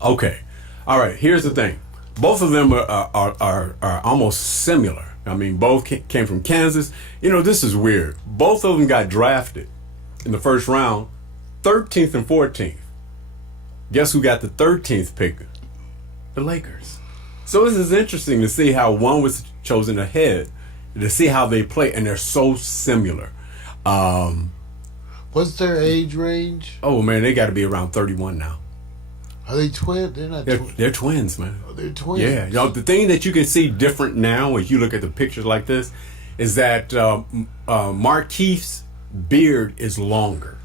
Okay. All right. Here's the thing. Both of them are almost similar. I mean, both came from Kansas. This is weird. Both of them got drafted in the first round, 13th and 14th. Guess who got the 13th pick? The Lakers. So this is interesting to see how one was chosen ahead, to see how they play, and they're so similar. What's their age range? Oh, man, they got to be around 31 now. Are they twins? They're not twins. They're twins, man. Oh, they're twins. Yeah. The thing that you can see different now when you look at the pictures like this is that Marquise beard is longer.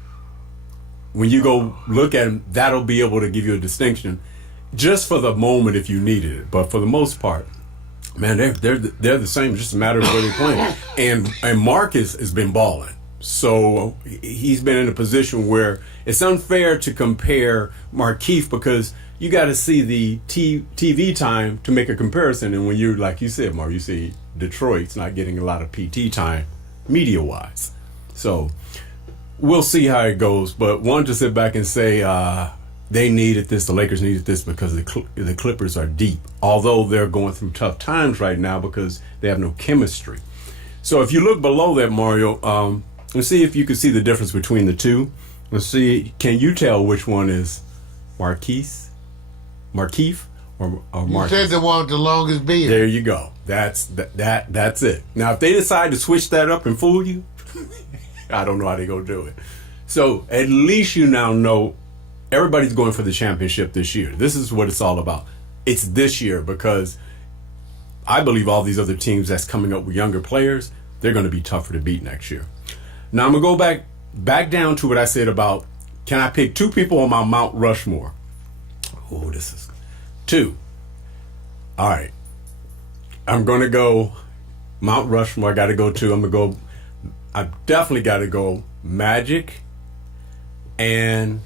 When you go look at him, that'll be able to give you a distinction just for the moment if you needed it. But for the most part, man, they're the same. It's just a matter of where they're playing. And Marcus has been balling. So he's been in a position where it's unfair to compare Markieff because you got to see the TV time to make a comparison. And when you're, like you said, Mark, you see Detroit's not getting a lot of PT time media-wise. So we'll see how it goes. But one to sit back and say they needed this, the Lakers needed this because the Clippers are deep, although they're going through tough times right now because they have no chemistry. So if you look below that, Mario, let's see if you can see the difference between the two. Let's see, can you tell which one is Markieff or Marcus? You said the one with the longest beard. There you go. That's it. Now, if they decide to switch that up and fool you, I don't know how they're going to do it. So at least you now know everybody's going for the championship this year. This is what it's all about. It's this year because I believe all these other teams that's coming up with younger players, they're going to be tougher to beat next year. Now I'm going to go back down to what I said about, can I pick two people on my Mount Rushmore? Oh, this is two. All right. I'm going to go Mount Rushmore. I got to go two. I'm going to go I've definitely got to go Magic and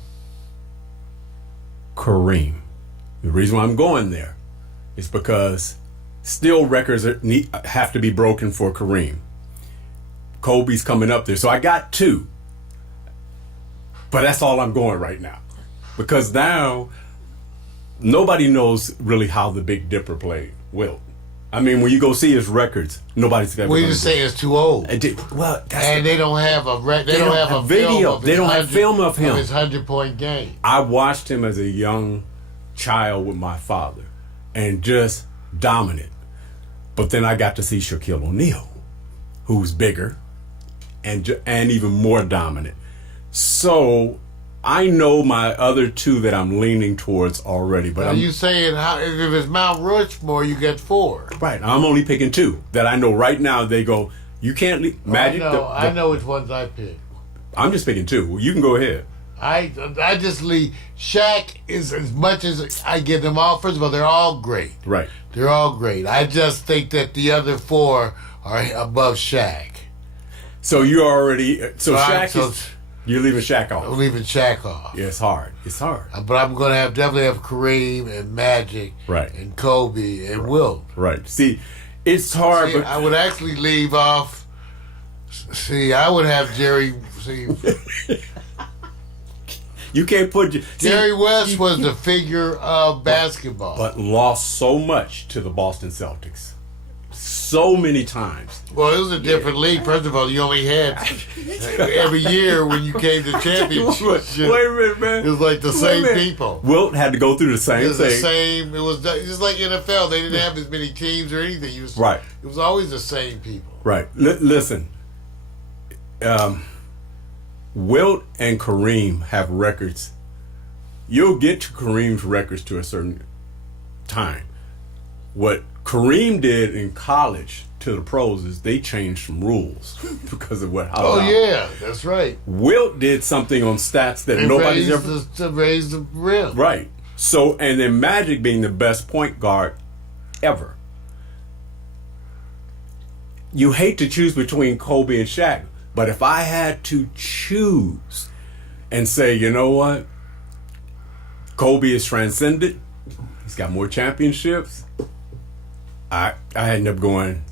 Kareem. The reason why I'm going there is because still records have to be broken for Kareem. Kobe's coming up there. So I got 2. But that's all I'm going right now. Because now nobody knows really how the Big Dipper played Wilt. I mean, when you go see his records, nobody's got. Well, you say it's too old. They don't have a video. They don't have film of him. Of his 100-point game. I watched him as a young child with my father, and just dominant. But then I got to see Shaquille O'Neal, who's bigger, and even more dominant. So I know my other 2 that I'm leaning towards already. But are you saying if it's Mount Rushmore, you get 4? Right. I'm only picking 2 that I know right now. They go, you can't leave Magic. I know which ones I pick. I'm just picking 2. Well, you can go ahead. I just leave. Shaq is, as much as I give them all. First of all, they're all great. Right. They're all great. I just think that the other 4 are above Shaq. So you already Shaq is. You're leaving Shaq off. I'm leaving Shaq off. Yeah, it's hard. It's hard. But I'm going to definitely have Kareem and Magic, right, and Kobe and Wilt. Right. See, it's hard. But I would actually leave off. I would have Jerry. You can't put Jerry West was the figure of basketball, but lost so much to the Boston Celtics. So many times. Well, it was a different league. First of all, you only had every year when you came to championship. Wait a minute, man. It was like the same people. Wilt had to go through the same thing. It was just like NFL. They didn't have as many teams or anything. Right. It was always the same people. Right. Listen. Wilt and Kareem have records. You'll get to Kareem's records to a certain time. What Kareem did in college to the pros is they changed some rules because of yeah, that's right. Wilt did something on stats that nobody's ever to raise the rim. Right. So, and then Magic being the best point guard ever. You hate to choose between Kobe and Shaq, but if I had to choose and say, you know what, Kobe is transcended. He's got more championships. I ended up going,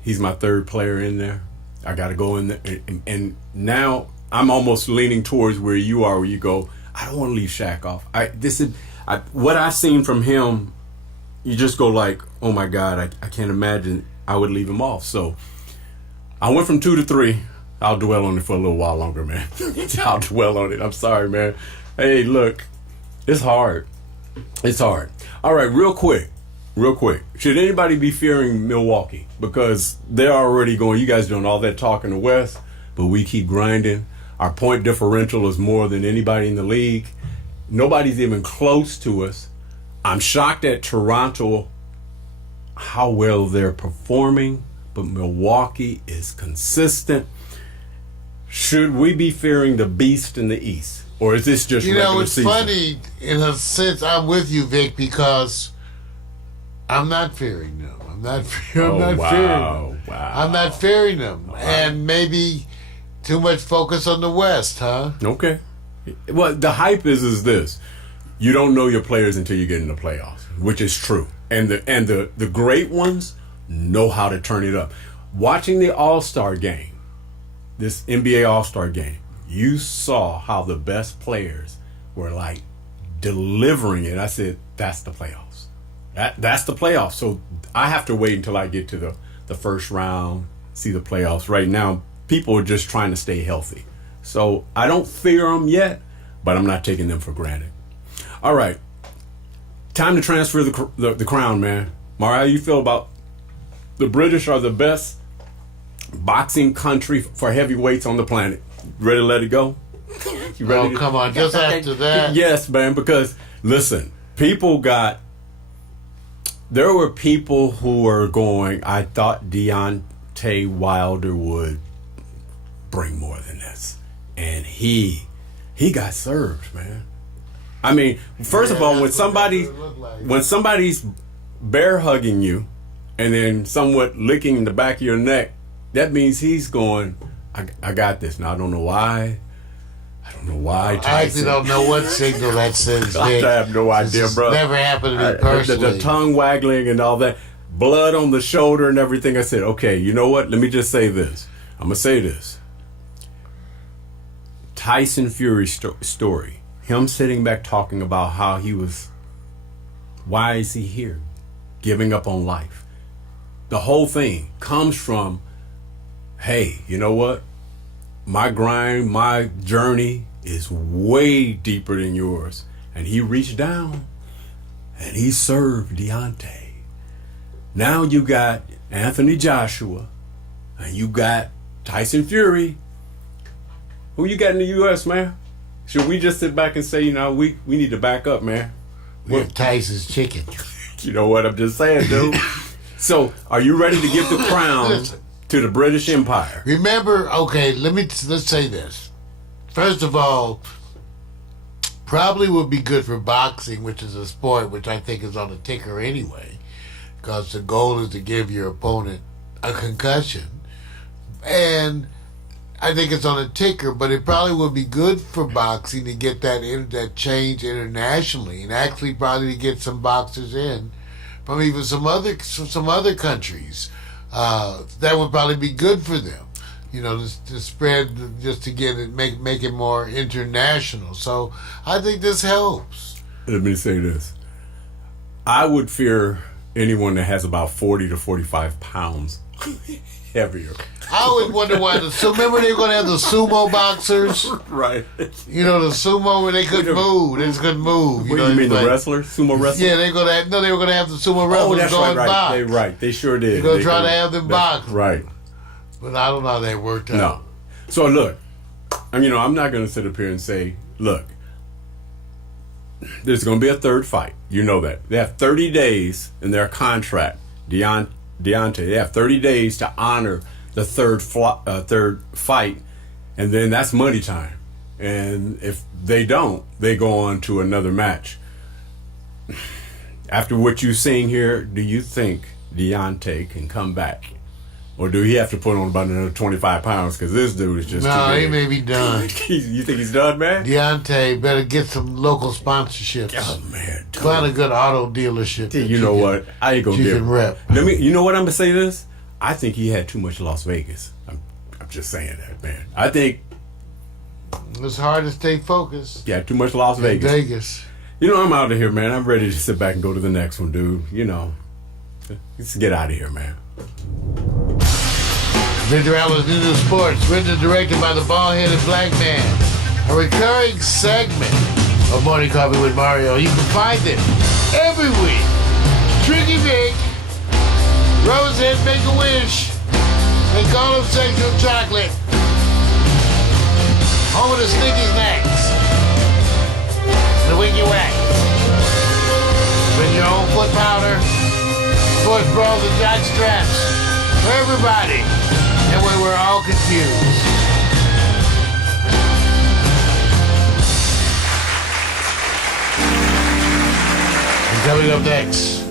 he's my 3rd player in there. I got to go in there. And now I'm almost leaning towards where you are, where you go, I don't want to leave Shaq off. What I've seen from him, you just go like, oh my God, I can't imagine I would leave him off. So I went from 2 to 3. I'll dwell on it for a little while longer, man. I'll dwell on it. I'm sorry, man. Hey, look, it's hard. It's hard. All right, real quick. Should anybody be fearing Milwaukee? Because they're already going, you guys doing all that talk in the West, but we keep grinding. Our point differential is more than anybody in the league. Nobody's even close to us. I'm shocked at Toronto, how well they're performing, but Milwaukee is consistent. Should we be fearing the beast in the East? Or is this just regular season? Funny, in a sense, I'm with you, Vic, because I'm not fearing them. I'm not fearing them. Wow. I'm not fearing them. Wow. And maybe too much focus on the West, huh? Okay. Well, the hype is this. You don't know your players until you get in the playoffs, which is true. And the great ones know how to turn it up. Watching the All-Star game, this NBA All-Star game, you saw how the best players were like delivering it. I said, that's the playoffs. That's the playoffs. So I have to wait until I get to the first round, see the playoffs. Right now, people are just trying to stay healthy. So I don't fear them yet, but I'm not taking them for granted. All right. Time to transfer the crown, man. Mara, how you feel about the British are the best boxing country for heavyweights on the planet? Ready to let it go? You ready? Oh, come on. Just after that. Yes, man, because, listen, there were people who were going, I thought Deontay Wilder would bring more than this. And he got served, man. I mean, first of all, when somebody's bear hugging you and then somewhat licking the back of your neck, that means he's going, I got this. Now I don't know why. I I actually don't know what signal that sends. I have no idea, bro. Never happened to me personally. The tongue waggling and all that, blood on the shoulder and everything. I said, okay, you know what? Let me just say this. I'm gonna say this. Tyson Fury story. Him sitting back talking about how he was. Why is he here? Giving up on life. The whole thing comes from, hey, you know what? My grind, my journey is way deeper than yours. And he reached down and he served Deontay. Now you got Anthony Joshua and you got Tyson Fury. Who you got in the U.S., man? Should we just sit back and say, we need to back up, man? We have Tyson's chicken. You know what I'm just saying, dude? So, are you ready to give the crown to the British Empire? Remember, okay, let's say this. First of all, probably would be good for boxing, which is a sport which I think is on the ticker anyway, because the goal is to give your opponent a concussion. And I think it's on a ticker, but it probably would be good for boxing to get that change internationally, and actually probably to get some boxers in from even some other countries. That would probably be good for them, to spread, just to get it, make it more international. So I think this helps. Let me say this: I would fear anyone that has about 40 to 45 pounds heavier. I always wonder why remember they were going to have the sumo boxers? Right. The sumo where they couldn't move. They just couldn't move. What do you mean, the wrestlers? Sumo wrestlers? Yeah, they were going to have the sumo wrestlers box. Right. They sure did. They're going to try to have them box. Right. But I don't know how they worked out. No. So look, I'm not going to sit up here and say, look, there's going to be a third fight. You know that. They have 30 days in their contract. Deontay, they have 30 days to honor the third fight, and then that's money time. And if they don't, they go on to another match. After what you're seeing here, do you think Deontay can come back? Or do he have to put on about another 25 pounds? Because this dude is just No, too big. he may be done. You think he's done, man? Deontay better get some local sponsorships. Oh, man. Find a good auto dealership. You know what? I ain't gonna you give can rep. You know what I'm gonna say this? I think he had too much Las Vegas. I'm just saying that, man. I think it's hard to stay focused. Yeah, too much Las Vegas. I'm out of here, man. I'm ready to sit back and go to the next one, dude. Let's get out of here, man. Victor Allen's New Sports, written and directed by the bald-headed black man. A recurring segment of Morning Coffee with Mario. You can find it every week. Tricky Vic, Rosehead Make-A-Wish, and Call of Sexual Chocolate. Home of the Sneaky Snacks. The Wiggy Wax. Bring your own foot powder, sports bras and jock straps. For everybody. That way we're all confused. And coming up next,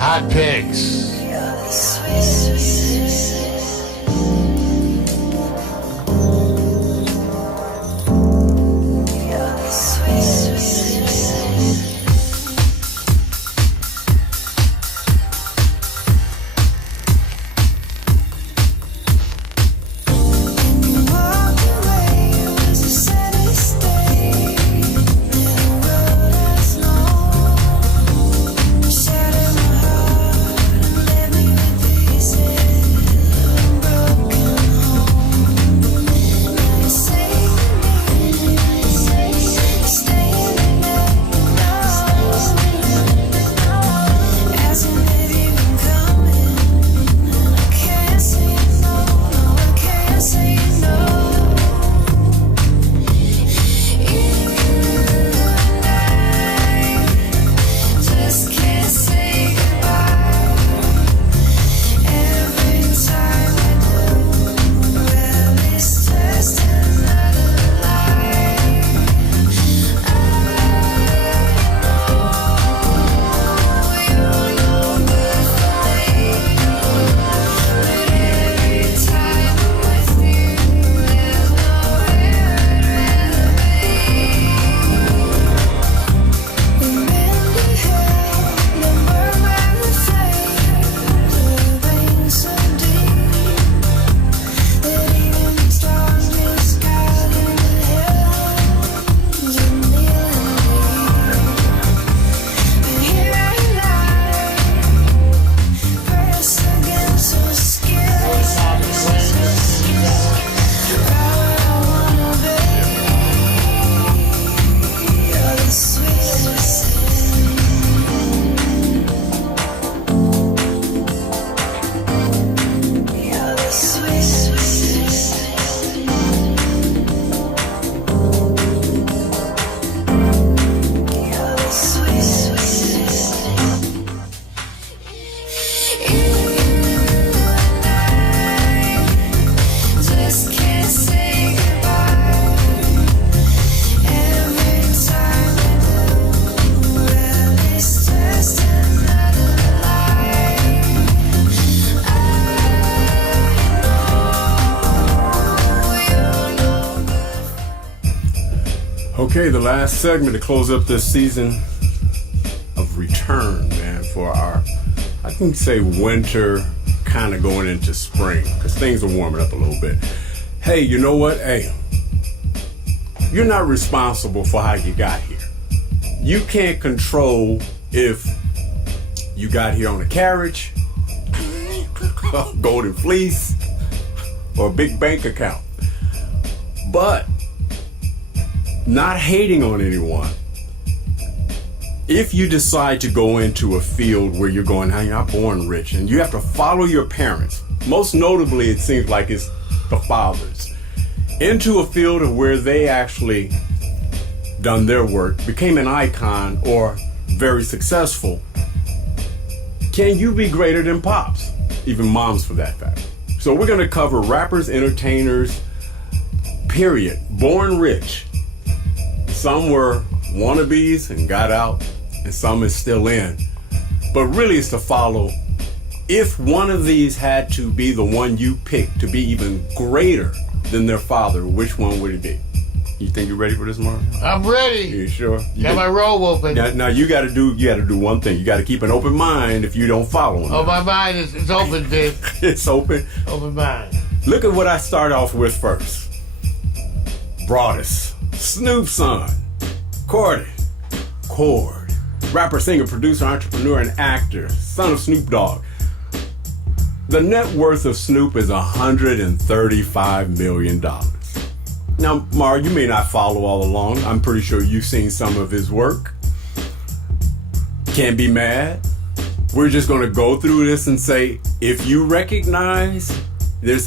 Hot Picks. Shadow my heart and let me with pieces. Okay, the last segment to close up this season of return, man, for our, I can say winter, kind of going into spring, because things are warming up a little bit. Hey, you know what? Hey, you're not responsible for how you got here. You can't control if you got here on a carriage, golden fleece, or a big bank account. But not hating on anyone. If you decide to go into a field where you're going, hey, I'm born rich, and you have to follow your parents, most notably it seems like it's the fathers, into a field of where they actually done their work, became an icon, or very successful, can you be greater than pops? Even moms for that fact. So we're going to cover rappers, entertainers, period, born rich. Some were wannabes and got out, and some is still in. But really it's to follow, if one of these had to be the one you picked to be even greater than their father, which one would it be? You think you're ready for this, Mark? I'm ready. You sure? Got my robe open. Now you got to do one thing. You got to keep an open mind if you don't follow him. Oh, my mind is open, Vic. It's open. Open mind. Look at what I start off with first. Broadest, Snoop's son, Cord, rapper, singer, producer, entrepreneur, and actor, son of Snoop Dogg. The net worth of Snoop is $135 million. Now, Mar, you may not follow all along. I'm pretty sure you've seen some of his work. Can't be mad. We're just going to go through this and say, if you recognize there's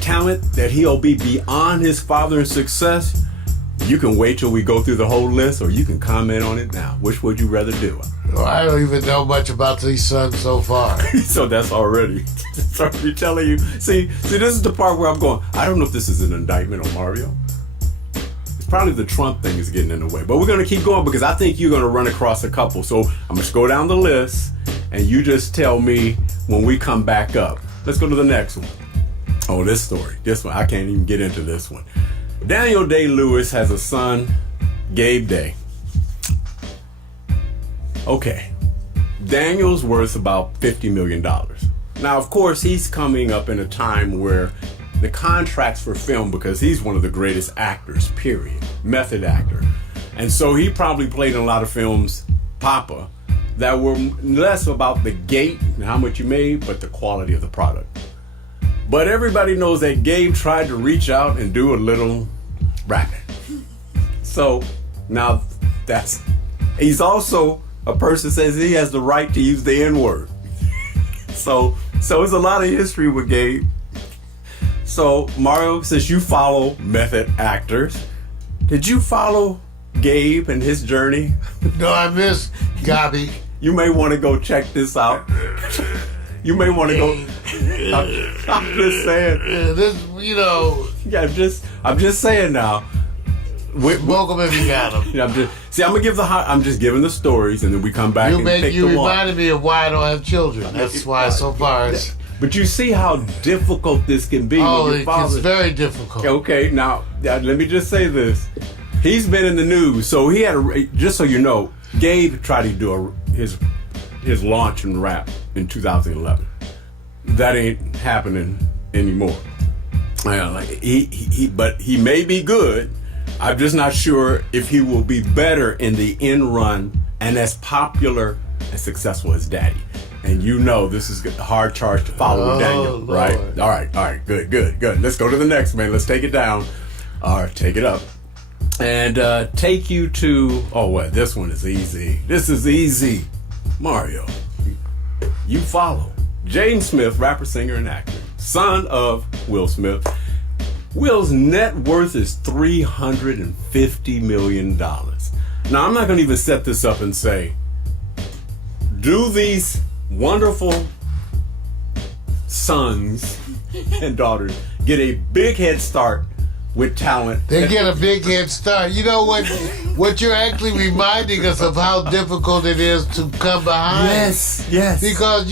talent that he'll be beyond his father's success, you can wait till we go through the whole list, or you can comment on it now. Which would you rather do? Well, I don't even know much about these sons so far. So that's already telling you. See, this is the part where I'm going, I don't know if this is an indictment on Mario. It's probably the Trump thing is getting in the way. But we're going to keep going because I think you're going to run across a couple. So I'm going to go down the list, and you just tell me when we come back up. Let's go to the next one. Oh, this story. This one. I can't even get into this one. Daniel Day-Lewis has a son, Gabe Day. Okay. Daniel's worth about $50 million. Now, of course, he's coming up in a time where the contracts for film, because he's one of the greatest actors, period. Method actor. And so he probably played in a lot of films, Papa, that were less about the gate and how much you made, but the quality of the product. But everybody knows that Gabe tried to reach out and do a little rapping. So now he's also a person says he has the right to use the N-word. So there's a lot of history with Gabe. So Mario, since you follow method actors, did you follow Gabe and his journey? No, I missed Gabi. You may want to go check this out. You may want to go. I'm just saying. This, Yeah, I'm just saying now. Smoke him if you got him. I'm just giving the stories, and then we come back and pick the one. You reminded me of why I don't have children. That's why so far it's... But you see how difficult this can be. Oh, it's very difficult. Okay, now let me just say this. He's been in the news, so he had just so you know, Gabe tried to do his launch and rap in 2011. That ain't happening anymore. But he may be good. I'm just not sure if he will be better in the end run and as popular and successful as Daddy. And this is a hard charge to follow with Daniel, Lord. right? All right, good. Let's go to the next, man. Let's take it down. All right, take it up. And take you to, this one is easy. This is easy. Mario, you follow. James Smith, rapper, singer, and actor, son of Will Smith. Will's net worth is $350 million. Now, I'm not going to even set this up and say, do these wonderful sons and daughters get a big head start with talent? They get a big head start. You know what you're actually reminding us of how difficult it is to come behind. Yes. Because,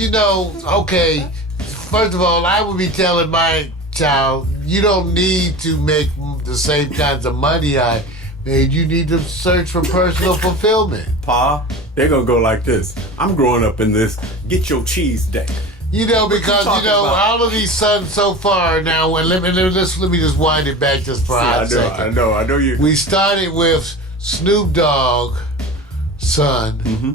okay, first of all, I would be telling my child, you don't need to make the same kinds of money I made you need to search for personal fulfillment. Pa, they're gonna go like this. I'm growing up in this. Get your cheese day. You know, because talking you know about? all of these sons so far now. And let me just wind it back just for a hot second. I know you. We started with Snoop Dogg, son. Mm-hmm.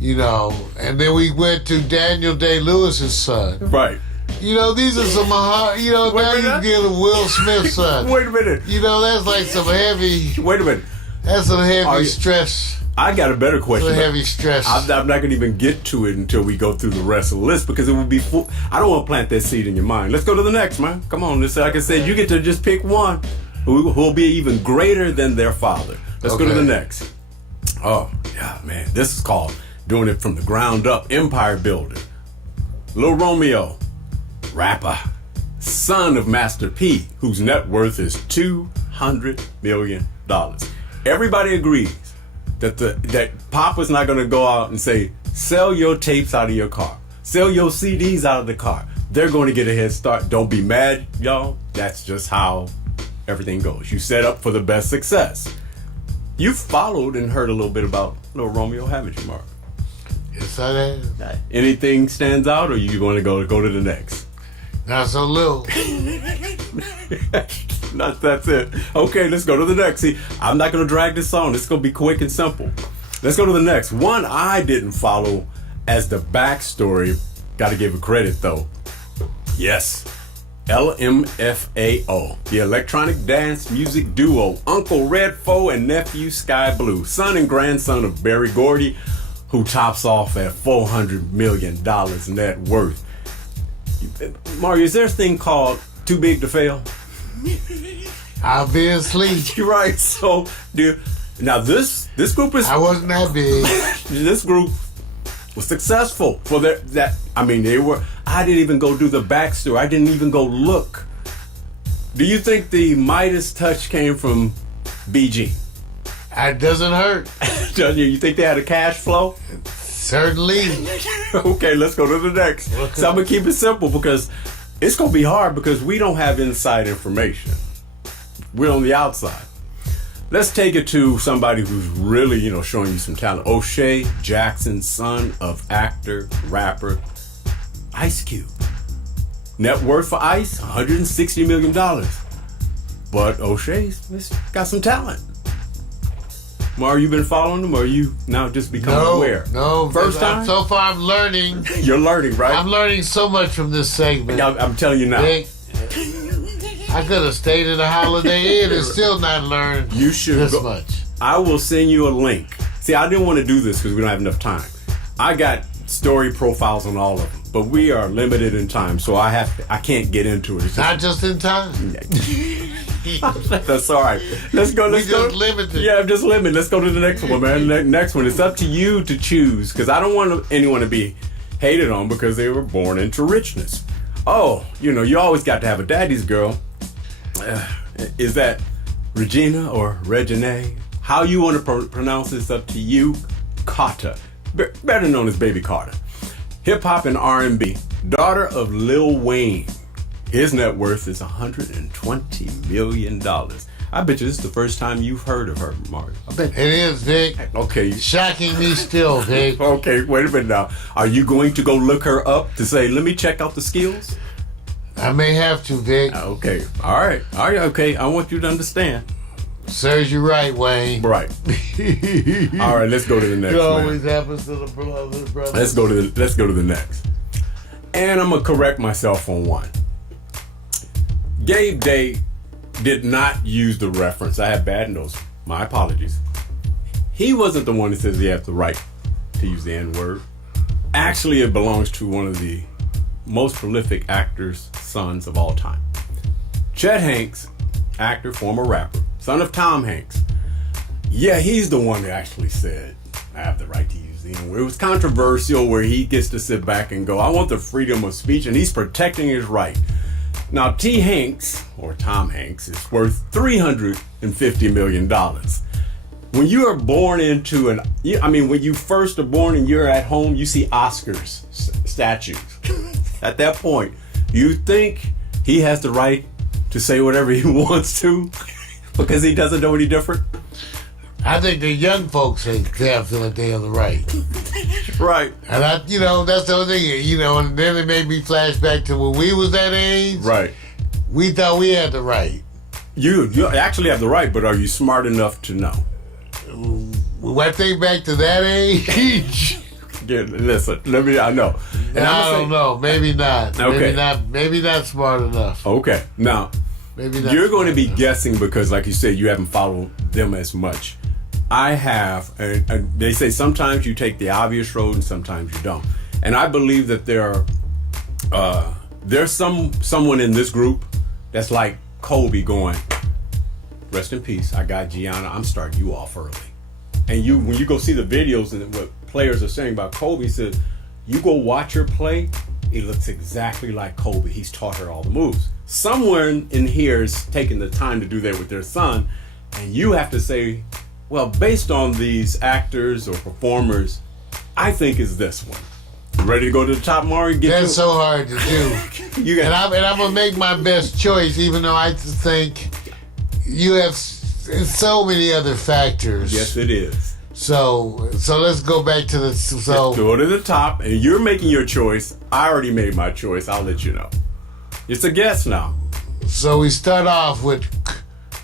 You know, and then we went to Daniel Day-Lewis's son. Right. You know, these are some hard. You know, Wait a now you minute. deal with Will Smith's son. Wait a minute. You know, that's like some heavy. Wait a minute. That's some Are heavy you- stress. I got a better question. Some heavy stress. I'm not going to even get to it until we go through the rest of the list because it would be full. I don't want to plant that seed in your mind. Let's go to the next, man. Come on. This, like I said, you get to just pick one who will be even greater than their father. Let's go to the Okay. next. Oh, yeah, man. This is called doing it from the ground up, empire building. Lil Romeo, rapper, son of Master P, whose net worth is $200 million. Everybody agrees that Pop was not going to go out and say, sell your tapes out of your car, sell your CDs out of the car. They're going to get a head start. Don't be mad, y'all. That's just how everything goes. You set up for the best success. You followed and heard a little bit about Lil Romeo, haven't you, Mark? Yes, I have. Anything stands out, or you going to go to the next? Not so little. That's it. Okay, let's go to the next. See, I'm not going to drag this on. It's going to be quick and simple. Let's go to the next. One I didn't follow as the backstory. Got to give it credit, though. Yes. LMFAO, the electronic dance music duo, Uncle Red Foe and nephew Sky Blue, son and grandson of Berry Gordy, who tops off at $400 million net worth. Mario, is there a thing called too big to fail? Obviously. You're right. So, now this group is I wasn't that big. this group was successful for that. I mean, they were. I didn't even go do the backstory. I didn't even go look. Do you think the Midas touch came from BG? It doesn't hurt. You think they had a cash flow? Certainly. Okay, let's go to the next. So I'm gonna keep it simple because it's gonna be hard because we don't have inside information. We're on the outside. Let's take it to somebody who's really, showing you some talent. O'Shea Jackson, son of actor, rapper, Ice Cube. Net worth for Ice, $160 million. But O'Shea's got some talent. Mar, you been following him, or are you now just becoming aware? No. First time? So far, I'm learning. You're learning, right? I'm learning so much from this segment. I'm telling you now. Vic, I could have stayed at a Holiday Inn and still not learned You should this go. much. I will send you a link. See, I didn't want to do this because we don't have enough time. I got story profiles on all of them, but we are limited in time, so I can't get into it. It's Not just in time. That's all right. Let's go. Let's go. just limited. Yeah, I'm just limited. Let's go to the next one, man. Next one. It's up to you to choose because I don't want anyone to be hated on because they were born into richness. Oh, you always got to have a daddy's girl. Is that Regina or Regine? How you want to pronounce this, up to you. Carter, better known as Baby Carter. Hip hop and R&B, daughter of Lil Wayne. His net worth is $120 million. I bet you this is the first time you've heard of her, Mark. I bet. It is, Vic. Okay. Shocking me still, Vic. Okay, wait a minute now. Are you going to go look her up to say, let me check out the skills? I may have to, Vic. Okay. All right. Okay. I want you to understand. Serves you right, Wayne. Right. All right. Let's go to the next. It Man. always happens to the brother. Let's go to the next. And I'm gonna correct myself on one. Gabe Day did not use the reference. I have bad notes. My apologies. He wasn't the one that says he has the right to use the N-word. Actually, it belongs to one of the most prolific actors' sons of all time. Chet Hanks, actor, former rapper, son of Tom Hanks. Yeah, he's the one that actually said, I have the right to use the N-word. It was controversial where he gets to sit back and go, I want the freedom of speech, and he's protecting his right. Now, T. Hanks, or Tom Hanks, is worth $350 million. When you are born into when you first are born and you're at home, you see Oscars statues. At that point, you think he has the right to say whatever he wants to because he doesn't know any different? I think the young folks feel like they have the right. Right. And that's the only thing, and then it made me flash back to when we was that age. Right. We thought we had the right. You actually have the right, but are you smart enough to know? When I think back to that age, listen, I know. And I don't know. Maybe not. Okay. Maybe not smart enough. Okay. Now, Maybe not you're going to be smart enough. guessing because, like you said, you haven't followed them as much. I have, and they say sometimes you take the obvious road and sometimes you don't. And I believe that there's someone in this group that's like Kobe going, rest in peace, I got Gianna, I'm starting you off early. And when you go see the videos and what players are saying about Kobe, says, you go watch her play, it looks exactly like Kobe. He's taught her all the moves. Someone in here is taking the time to do that with their son, and you have to say, well, based on these actors or performers, I think it's this one. You ready to go to the top, Maury? That's so hard to do. And I'm going to make my best choice, even though I think you have so many other factors. Yes, it is. So let's go back to the... Let's go to the top, and you're making your choice. I already made my choice. I'll let you know. It's a guess now. So we start off with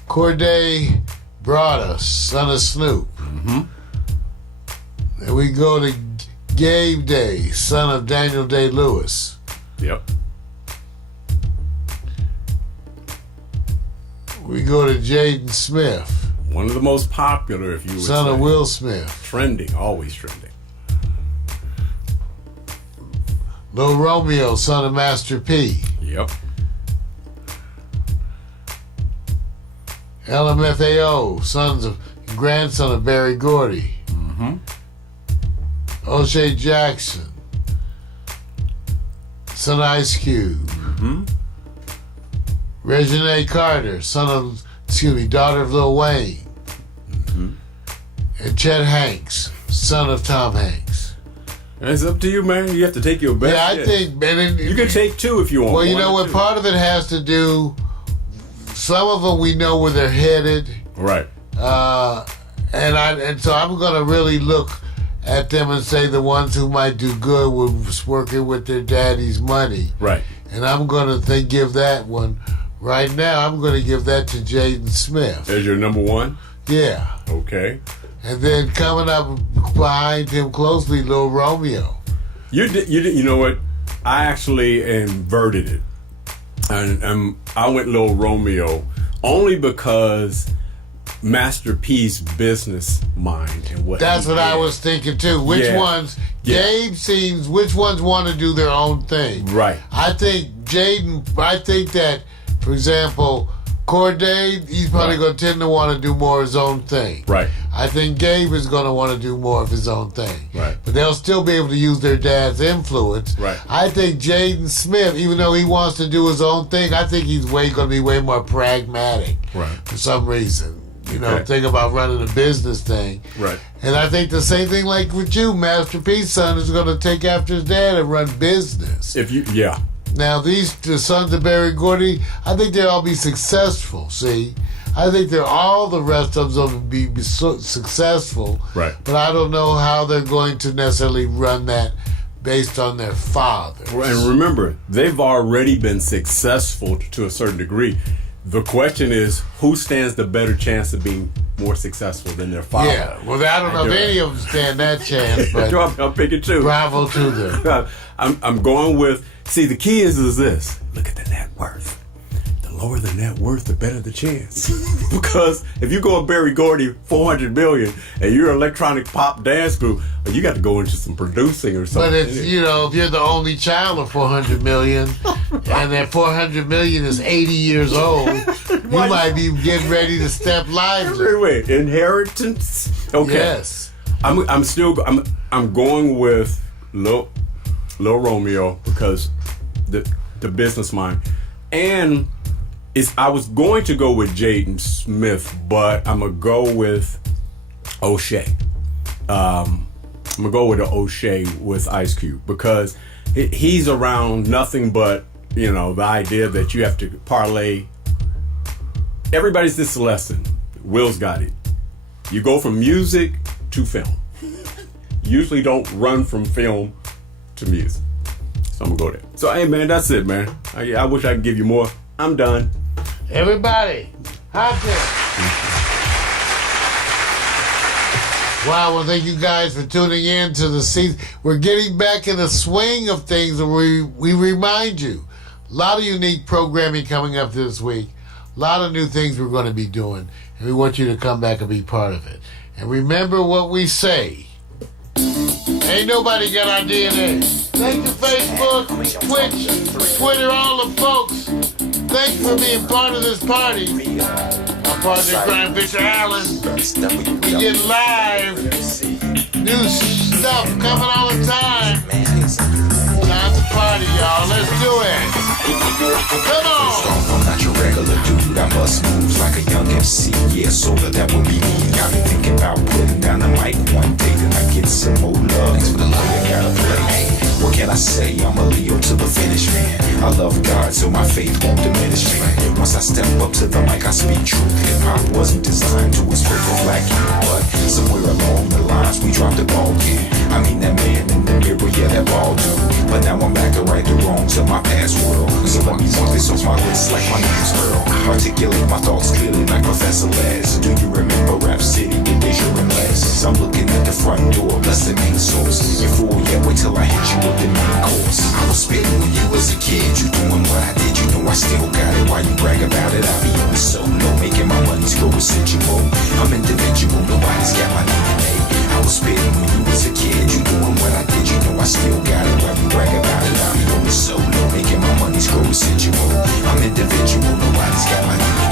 Corday Broaddus, son of Snoop. Mm-hmm. And we go to Gabe Day, son of Daniel Day-Lewis. Yep. We go to Jaden Smith, One of the most popular, if you would son say. of Will Smith. Trending, always trending. Lil Romeo, son of Master P. Yep. LMFAO, grandson of Barry Gordy. Mm-hmm. O'Shea Jackson, son of Ice Cube. Mm-hmm. Reginae Carter, daughter of Lil Wayne. Mm-hmm. And Chet Hanks, son of Tom Hanks. It's up to you, man. You have to take your best. Yeah, I guess. think, man. You can take two if you want. Well, you One know or what? two. Part of it has to do. Some of them we know where they're headed, Right. and so I'm gonna really look at them and say the ones who might do good was working with their daddy's money. Right. And I'm gonna give that one. Right now, I'm gonna give that to Jaden Smith. There's your number one. Yeah. Okay. And then coming up behind him closely, Lil Romeo. You know what? I actually inverted it, and I went Lil Romeo only because Master P's business mind and what. That's he what I did. was thinking too. Which Yeah. ones? Yeah. Gabe seems. Which ones want to do their own thing? Right. I think Jaden. I think that, for example, Corday, he's probably Right. going to tend to want to do more of his own thing. Right. I think Gabe is going to want to do more of his own thing. Right. But they'll still be able to use their dad's influence. Right. I think Jaden Smith, even though he wants to do his own thing, I think he's going to be way more pragmatic. Right. For some reason. Okay. Think about running a business thing. Right. And I think the same thing like with you, Master P's son is going to take after his dad and run business. Yeah. Now, the sons of Barry Gordy, I think they'll all be successful, see? I think all the rest of them will be successful. Right. But I don't know how they're going to necessarily run that based on their father. And remember, they've already been successful to a certain degree. The question is, who stands the better chance of being more successful than their father? Yeah, well, I don't know if any of them stand that chance, but I'm picking two. bravo to them. I'm going with. See, the key is this. Look at the net worth. The lower the net worth, the better the chance. Because if you go with Barry Gordy, $400 million, and you're an electronic pop dance group, you got to go into some producing or something. But it's, if you're the only child of 400 million, and that 400 million is 80 years old, you might be getting ready to step lively. Wait, inheritance? Okay. Yes. I'm going with Lil Romeo because the business mind, and I was going to go with Jaden Smith, but I'm gonna go with O'Shea. I'm gonna go with the O'Shea with Ice Cube because he's around nothing but the idea that you have to parlay. Everybody's this lesson. Will's got it. You go from music to film. Usually don't run from film to music. So I'm gonna go there. So hey man, that's it, man. I wish I could give you more. I'm done. Everybody, hot there. Wow, well, thank you guys for tuning in to the season. We're getting back in the swing of things, and we remind you, a lot of unique programming coming up this week, a lot of new things we're going to be doing, and we want you to come back and be part of it. And remember what we say. Ain't nobody got our DNA. Thank you, Facebook, Twitch, Twitter, all the folks. Thanks for being part of this party. My partner, Crime Fisher Allen. We get live, new stuff coming all the time. Time to party, y'all. Let's do it. Come on. I'm not your regular dude. I bust moves like a young MC. Yeah, so that will be me. I've been thinking about putting down the mic one day, then I get some more love. Thanks for the love you gotta play. What can I say? I'm a Leo to the finish, man. I love God, so my faith won't diminish, man. Once I step up to the mic, I speak truth. Hip-hop wasn't designed to express for black youth, but somewhere along the lines, we dropped the ball, yeah. I mean, that man in the mirror, yeah, that ball dude. But now I'm back to right the wrongs of my past world. So let me walk this off my list like my name's Earl. Articulate my thoughts clearly like Professor Les. Do you remember Rap City with Deja and Les? I'm looking at the front door, bless the main source. You fool, yeah, wait till I hit you with the main course. I was spitting when you was a kid. You doing what I did, you know I still got it. Why you brag about it? I be on the solo, making my money screw residual. I'm individual, nobody's got my DNA. I was spitting when you was a kid. You doing what I did, you know I still got it. Why you brag about it? I be on the solo, making my money screw residual. I'm individual, nobody's got my DNA.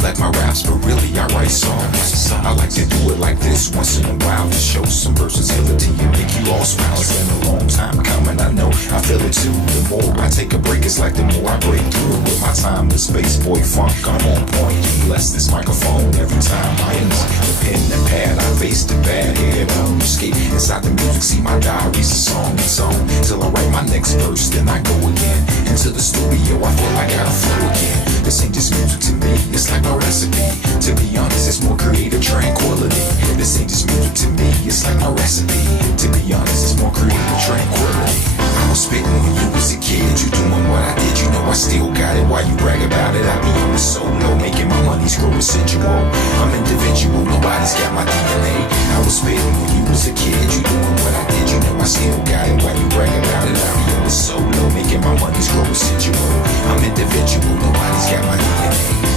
Like my raps, but really I write songs. I like to do it like this once in a while to show some versatility and make you all smile. It's been a long time coming, I know, I feel it too. The more I take a break, it's like the more I break through. With my timeless space boy funk, I'm on point. You bless this microphone every time I enter. The pen and pad, I face the bad head on. Escape inside the music, see my diary's a song it's on. Till I write my next verse, then I go again. Into the studio, I feel I gotta flow again. This ain't just music to me, it's like a recipe. To be honest, it's more creative tranquility. This ain't just music to me, it's like my recipe. To be honest, it's more creative tranquility. I was spitting when you was a kid. You doing what I did, you know I still got it. Why you brag about it? I be on the solo, making my money screw residual. I'm individual, nobody's got my DNA. I was spitting when you was a kid. You doing what I did, you know I still got it. Why you brag about it? I be on the solo, making my money screw residual. I'm individual, nobody's got my DNA.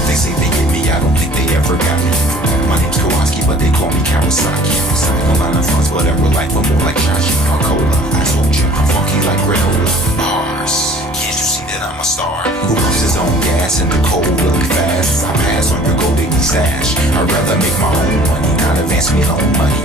They say they get me, I don't think they ever got me. My name's Kowalski, but they call me Kawasaki. No line of funds, but ever life, I'm more like Shashi Cola. I told you, I'm funky like granola. Bars, can't you see that I'm a star? Who pumps his own gas in the cold really fast? I pass on your gold digging stash. I'd rather make my own money, not advance me own money.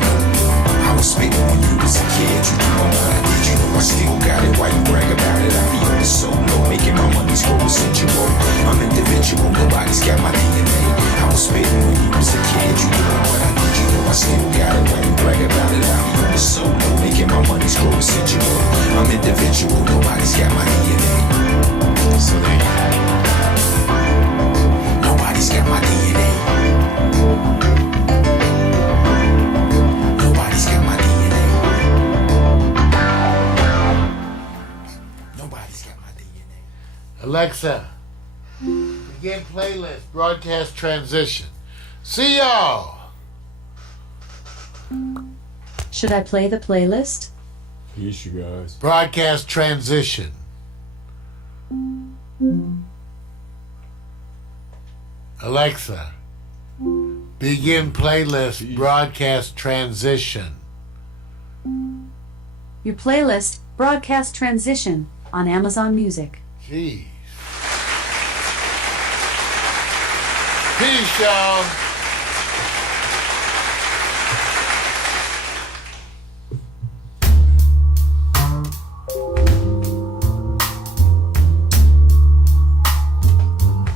I was spitting when you was a kid. You doing what I did, you know I still got it. Why you brag about it? I be on the solo, making my money screw residual. I'm individual, nobody's got my DNA. I was spitting when you was a kid. You doing what I did, you know I still got it. Why you brag about it? I be on the solo, making my money screw residual. I'm individual, nobody's got my DNA. So there you go. Nobody's got my DNA. Alexa, begin playlist, broadcast transition. See y'all. Should I play the playlist? Peace, you guys. Broadcast transition. Alexa, begin playlist, broadcast transition. Your playlist, broadcast transition on Amazon Music. Jeez. Peace, y'all.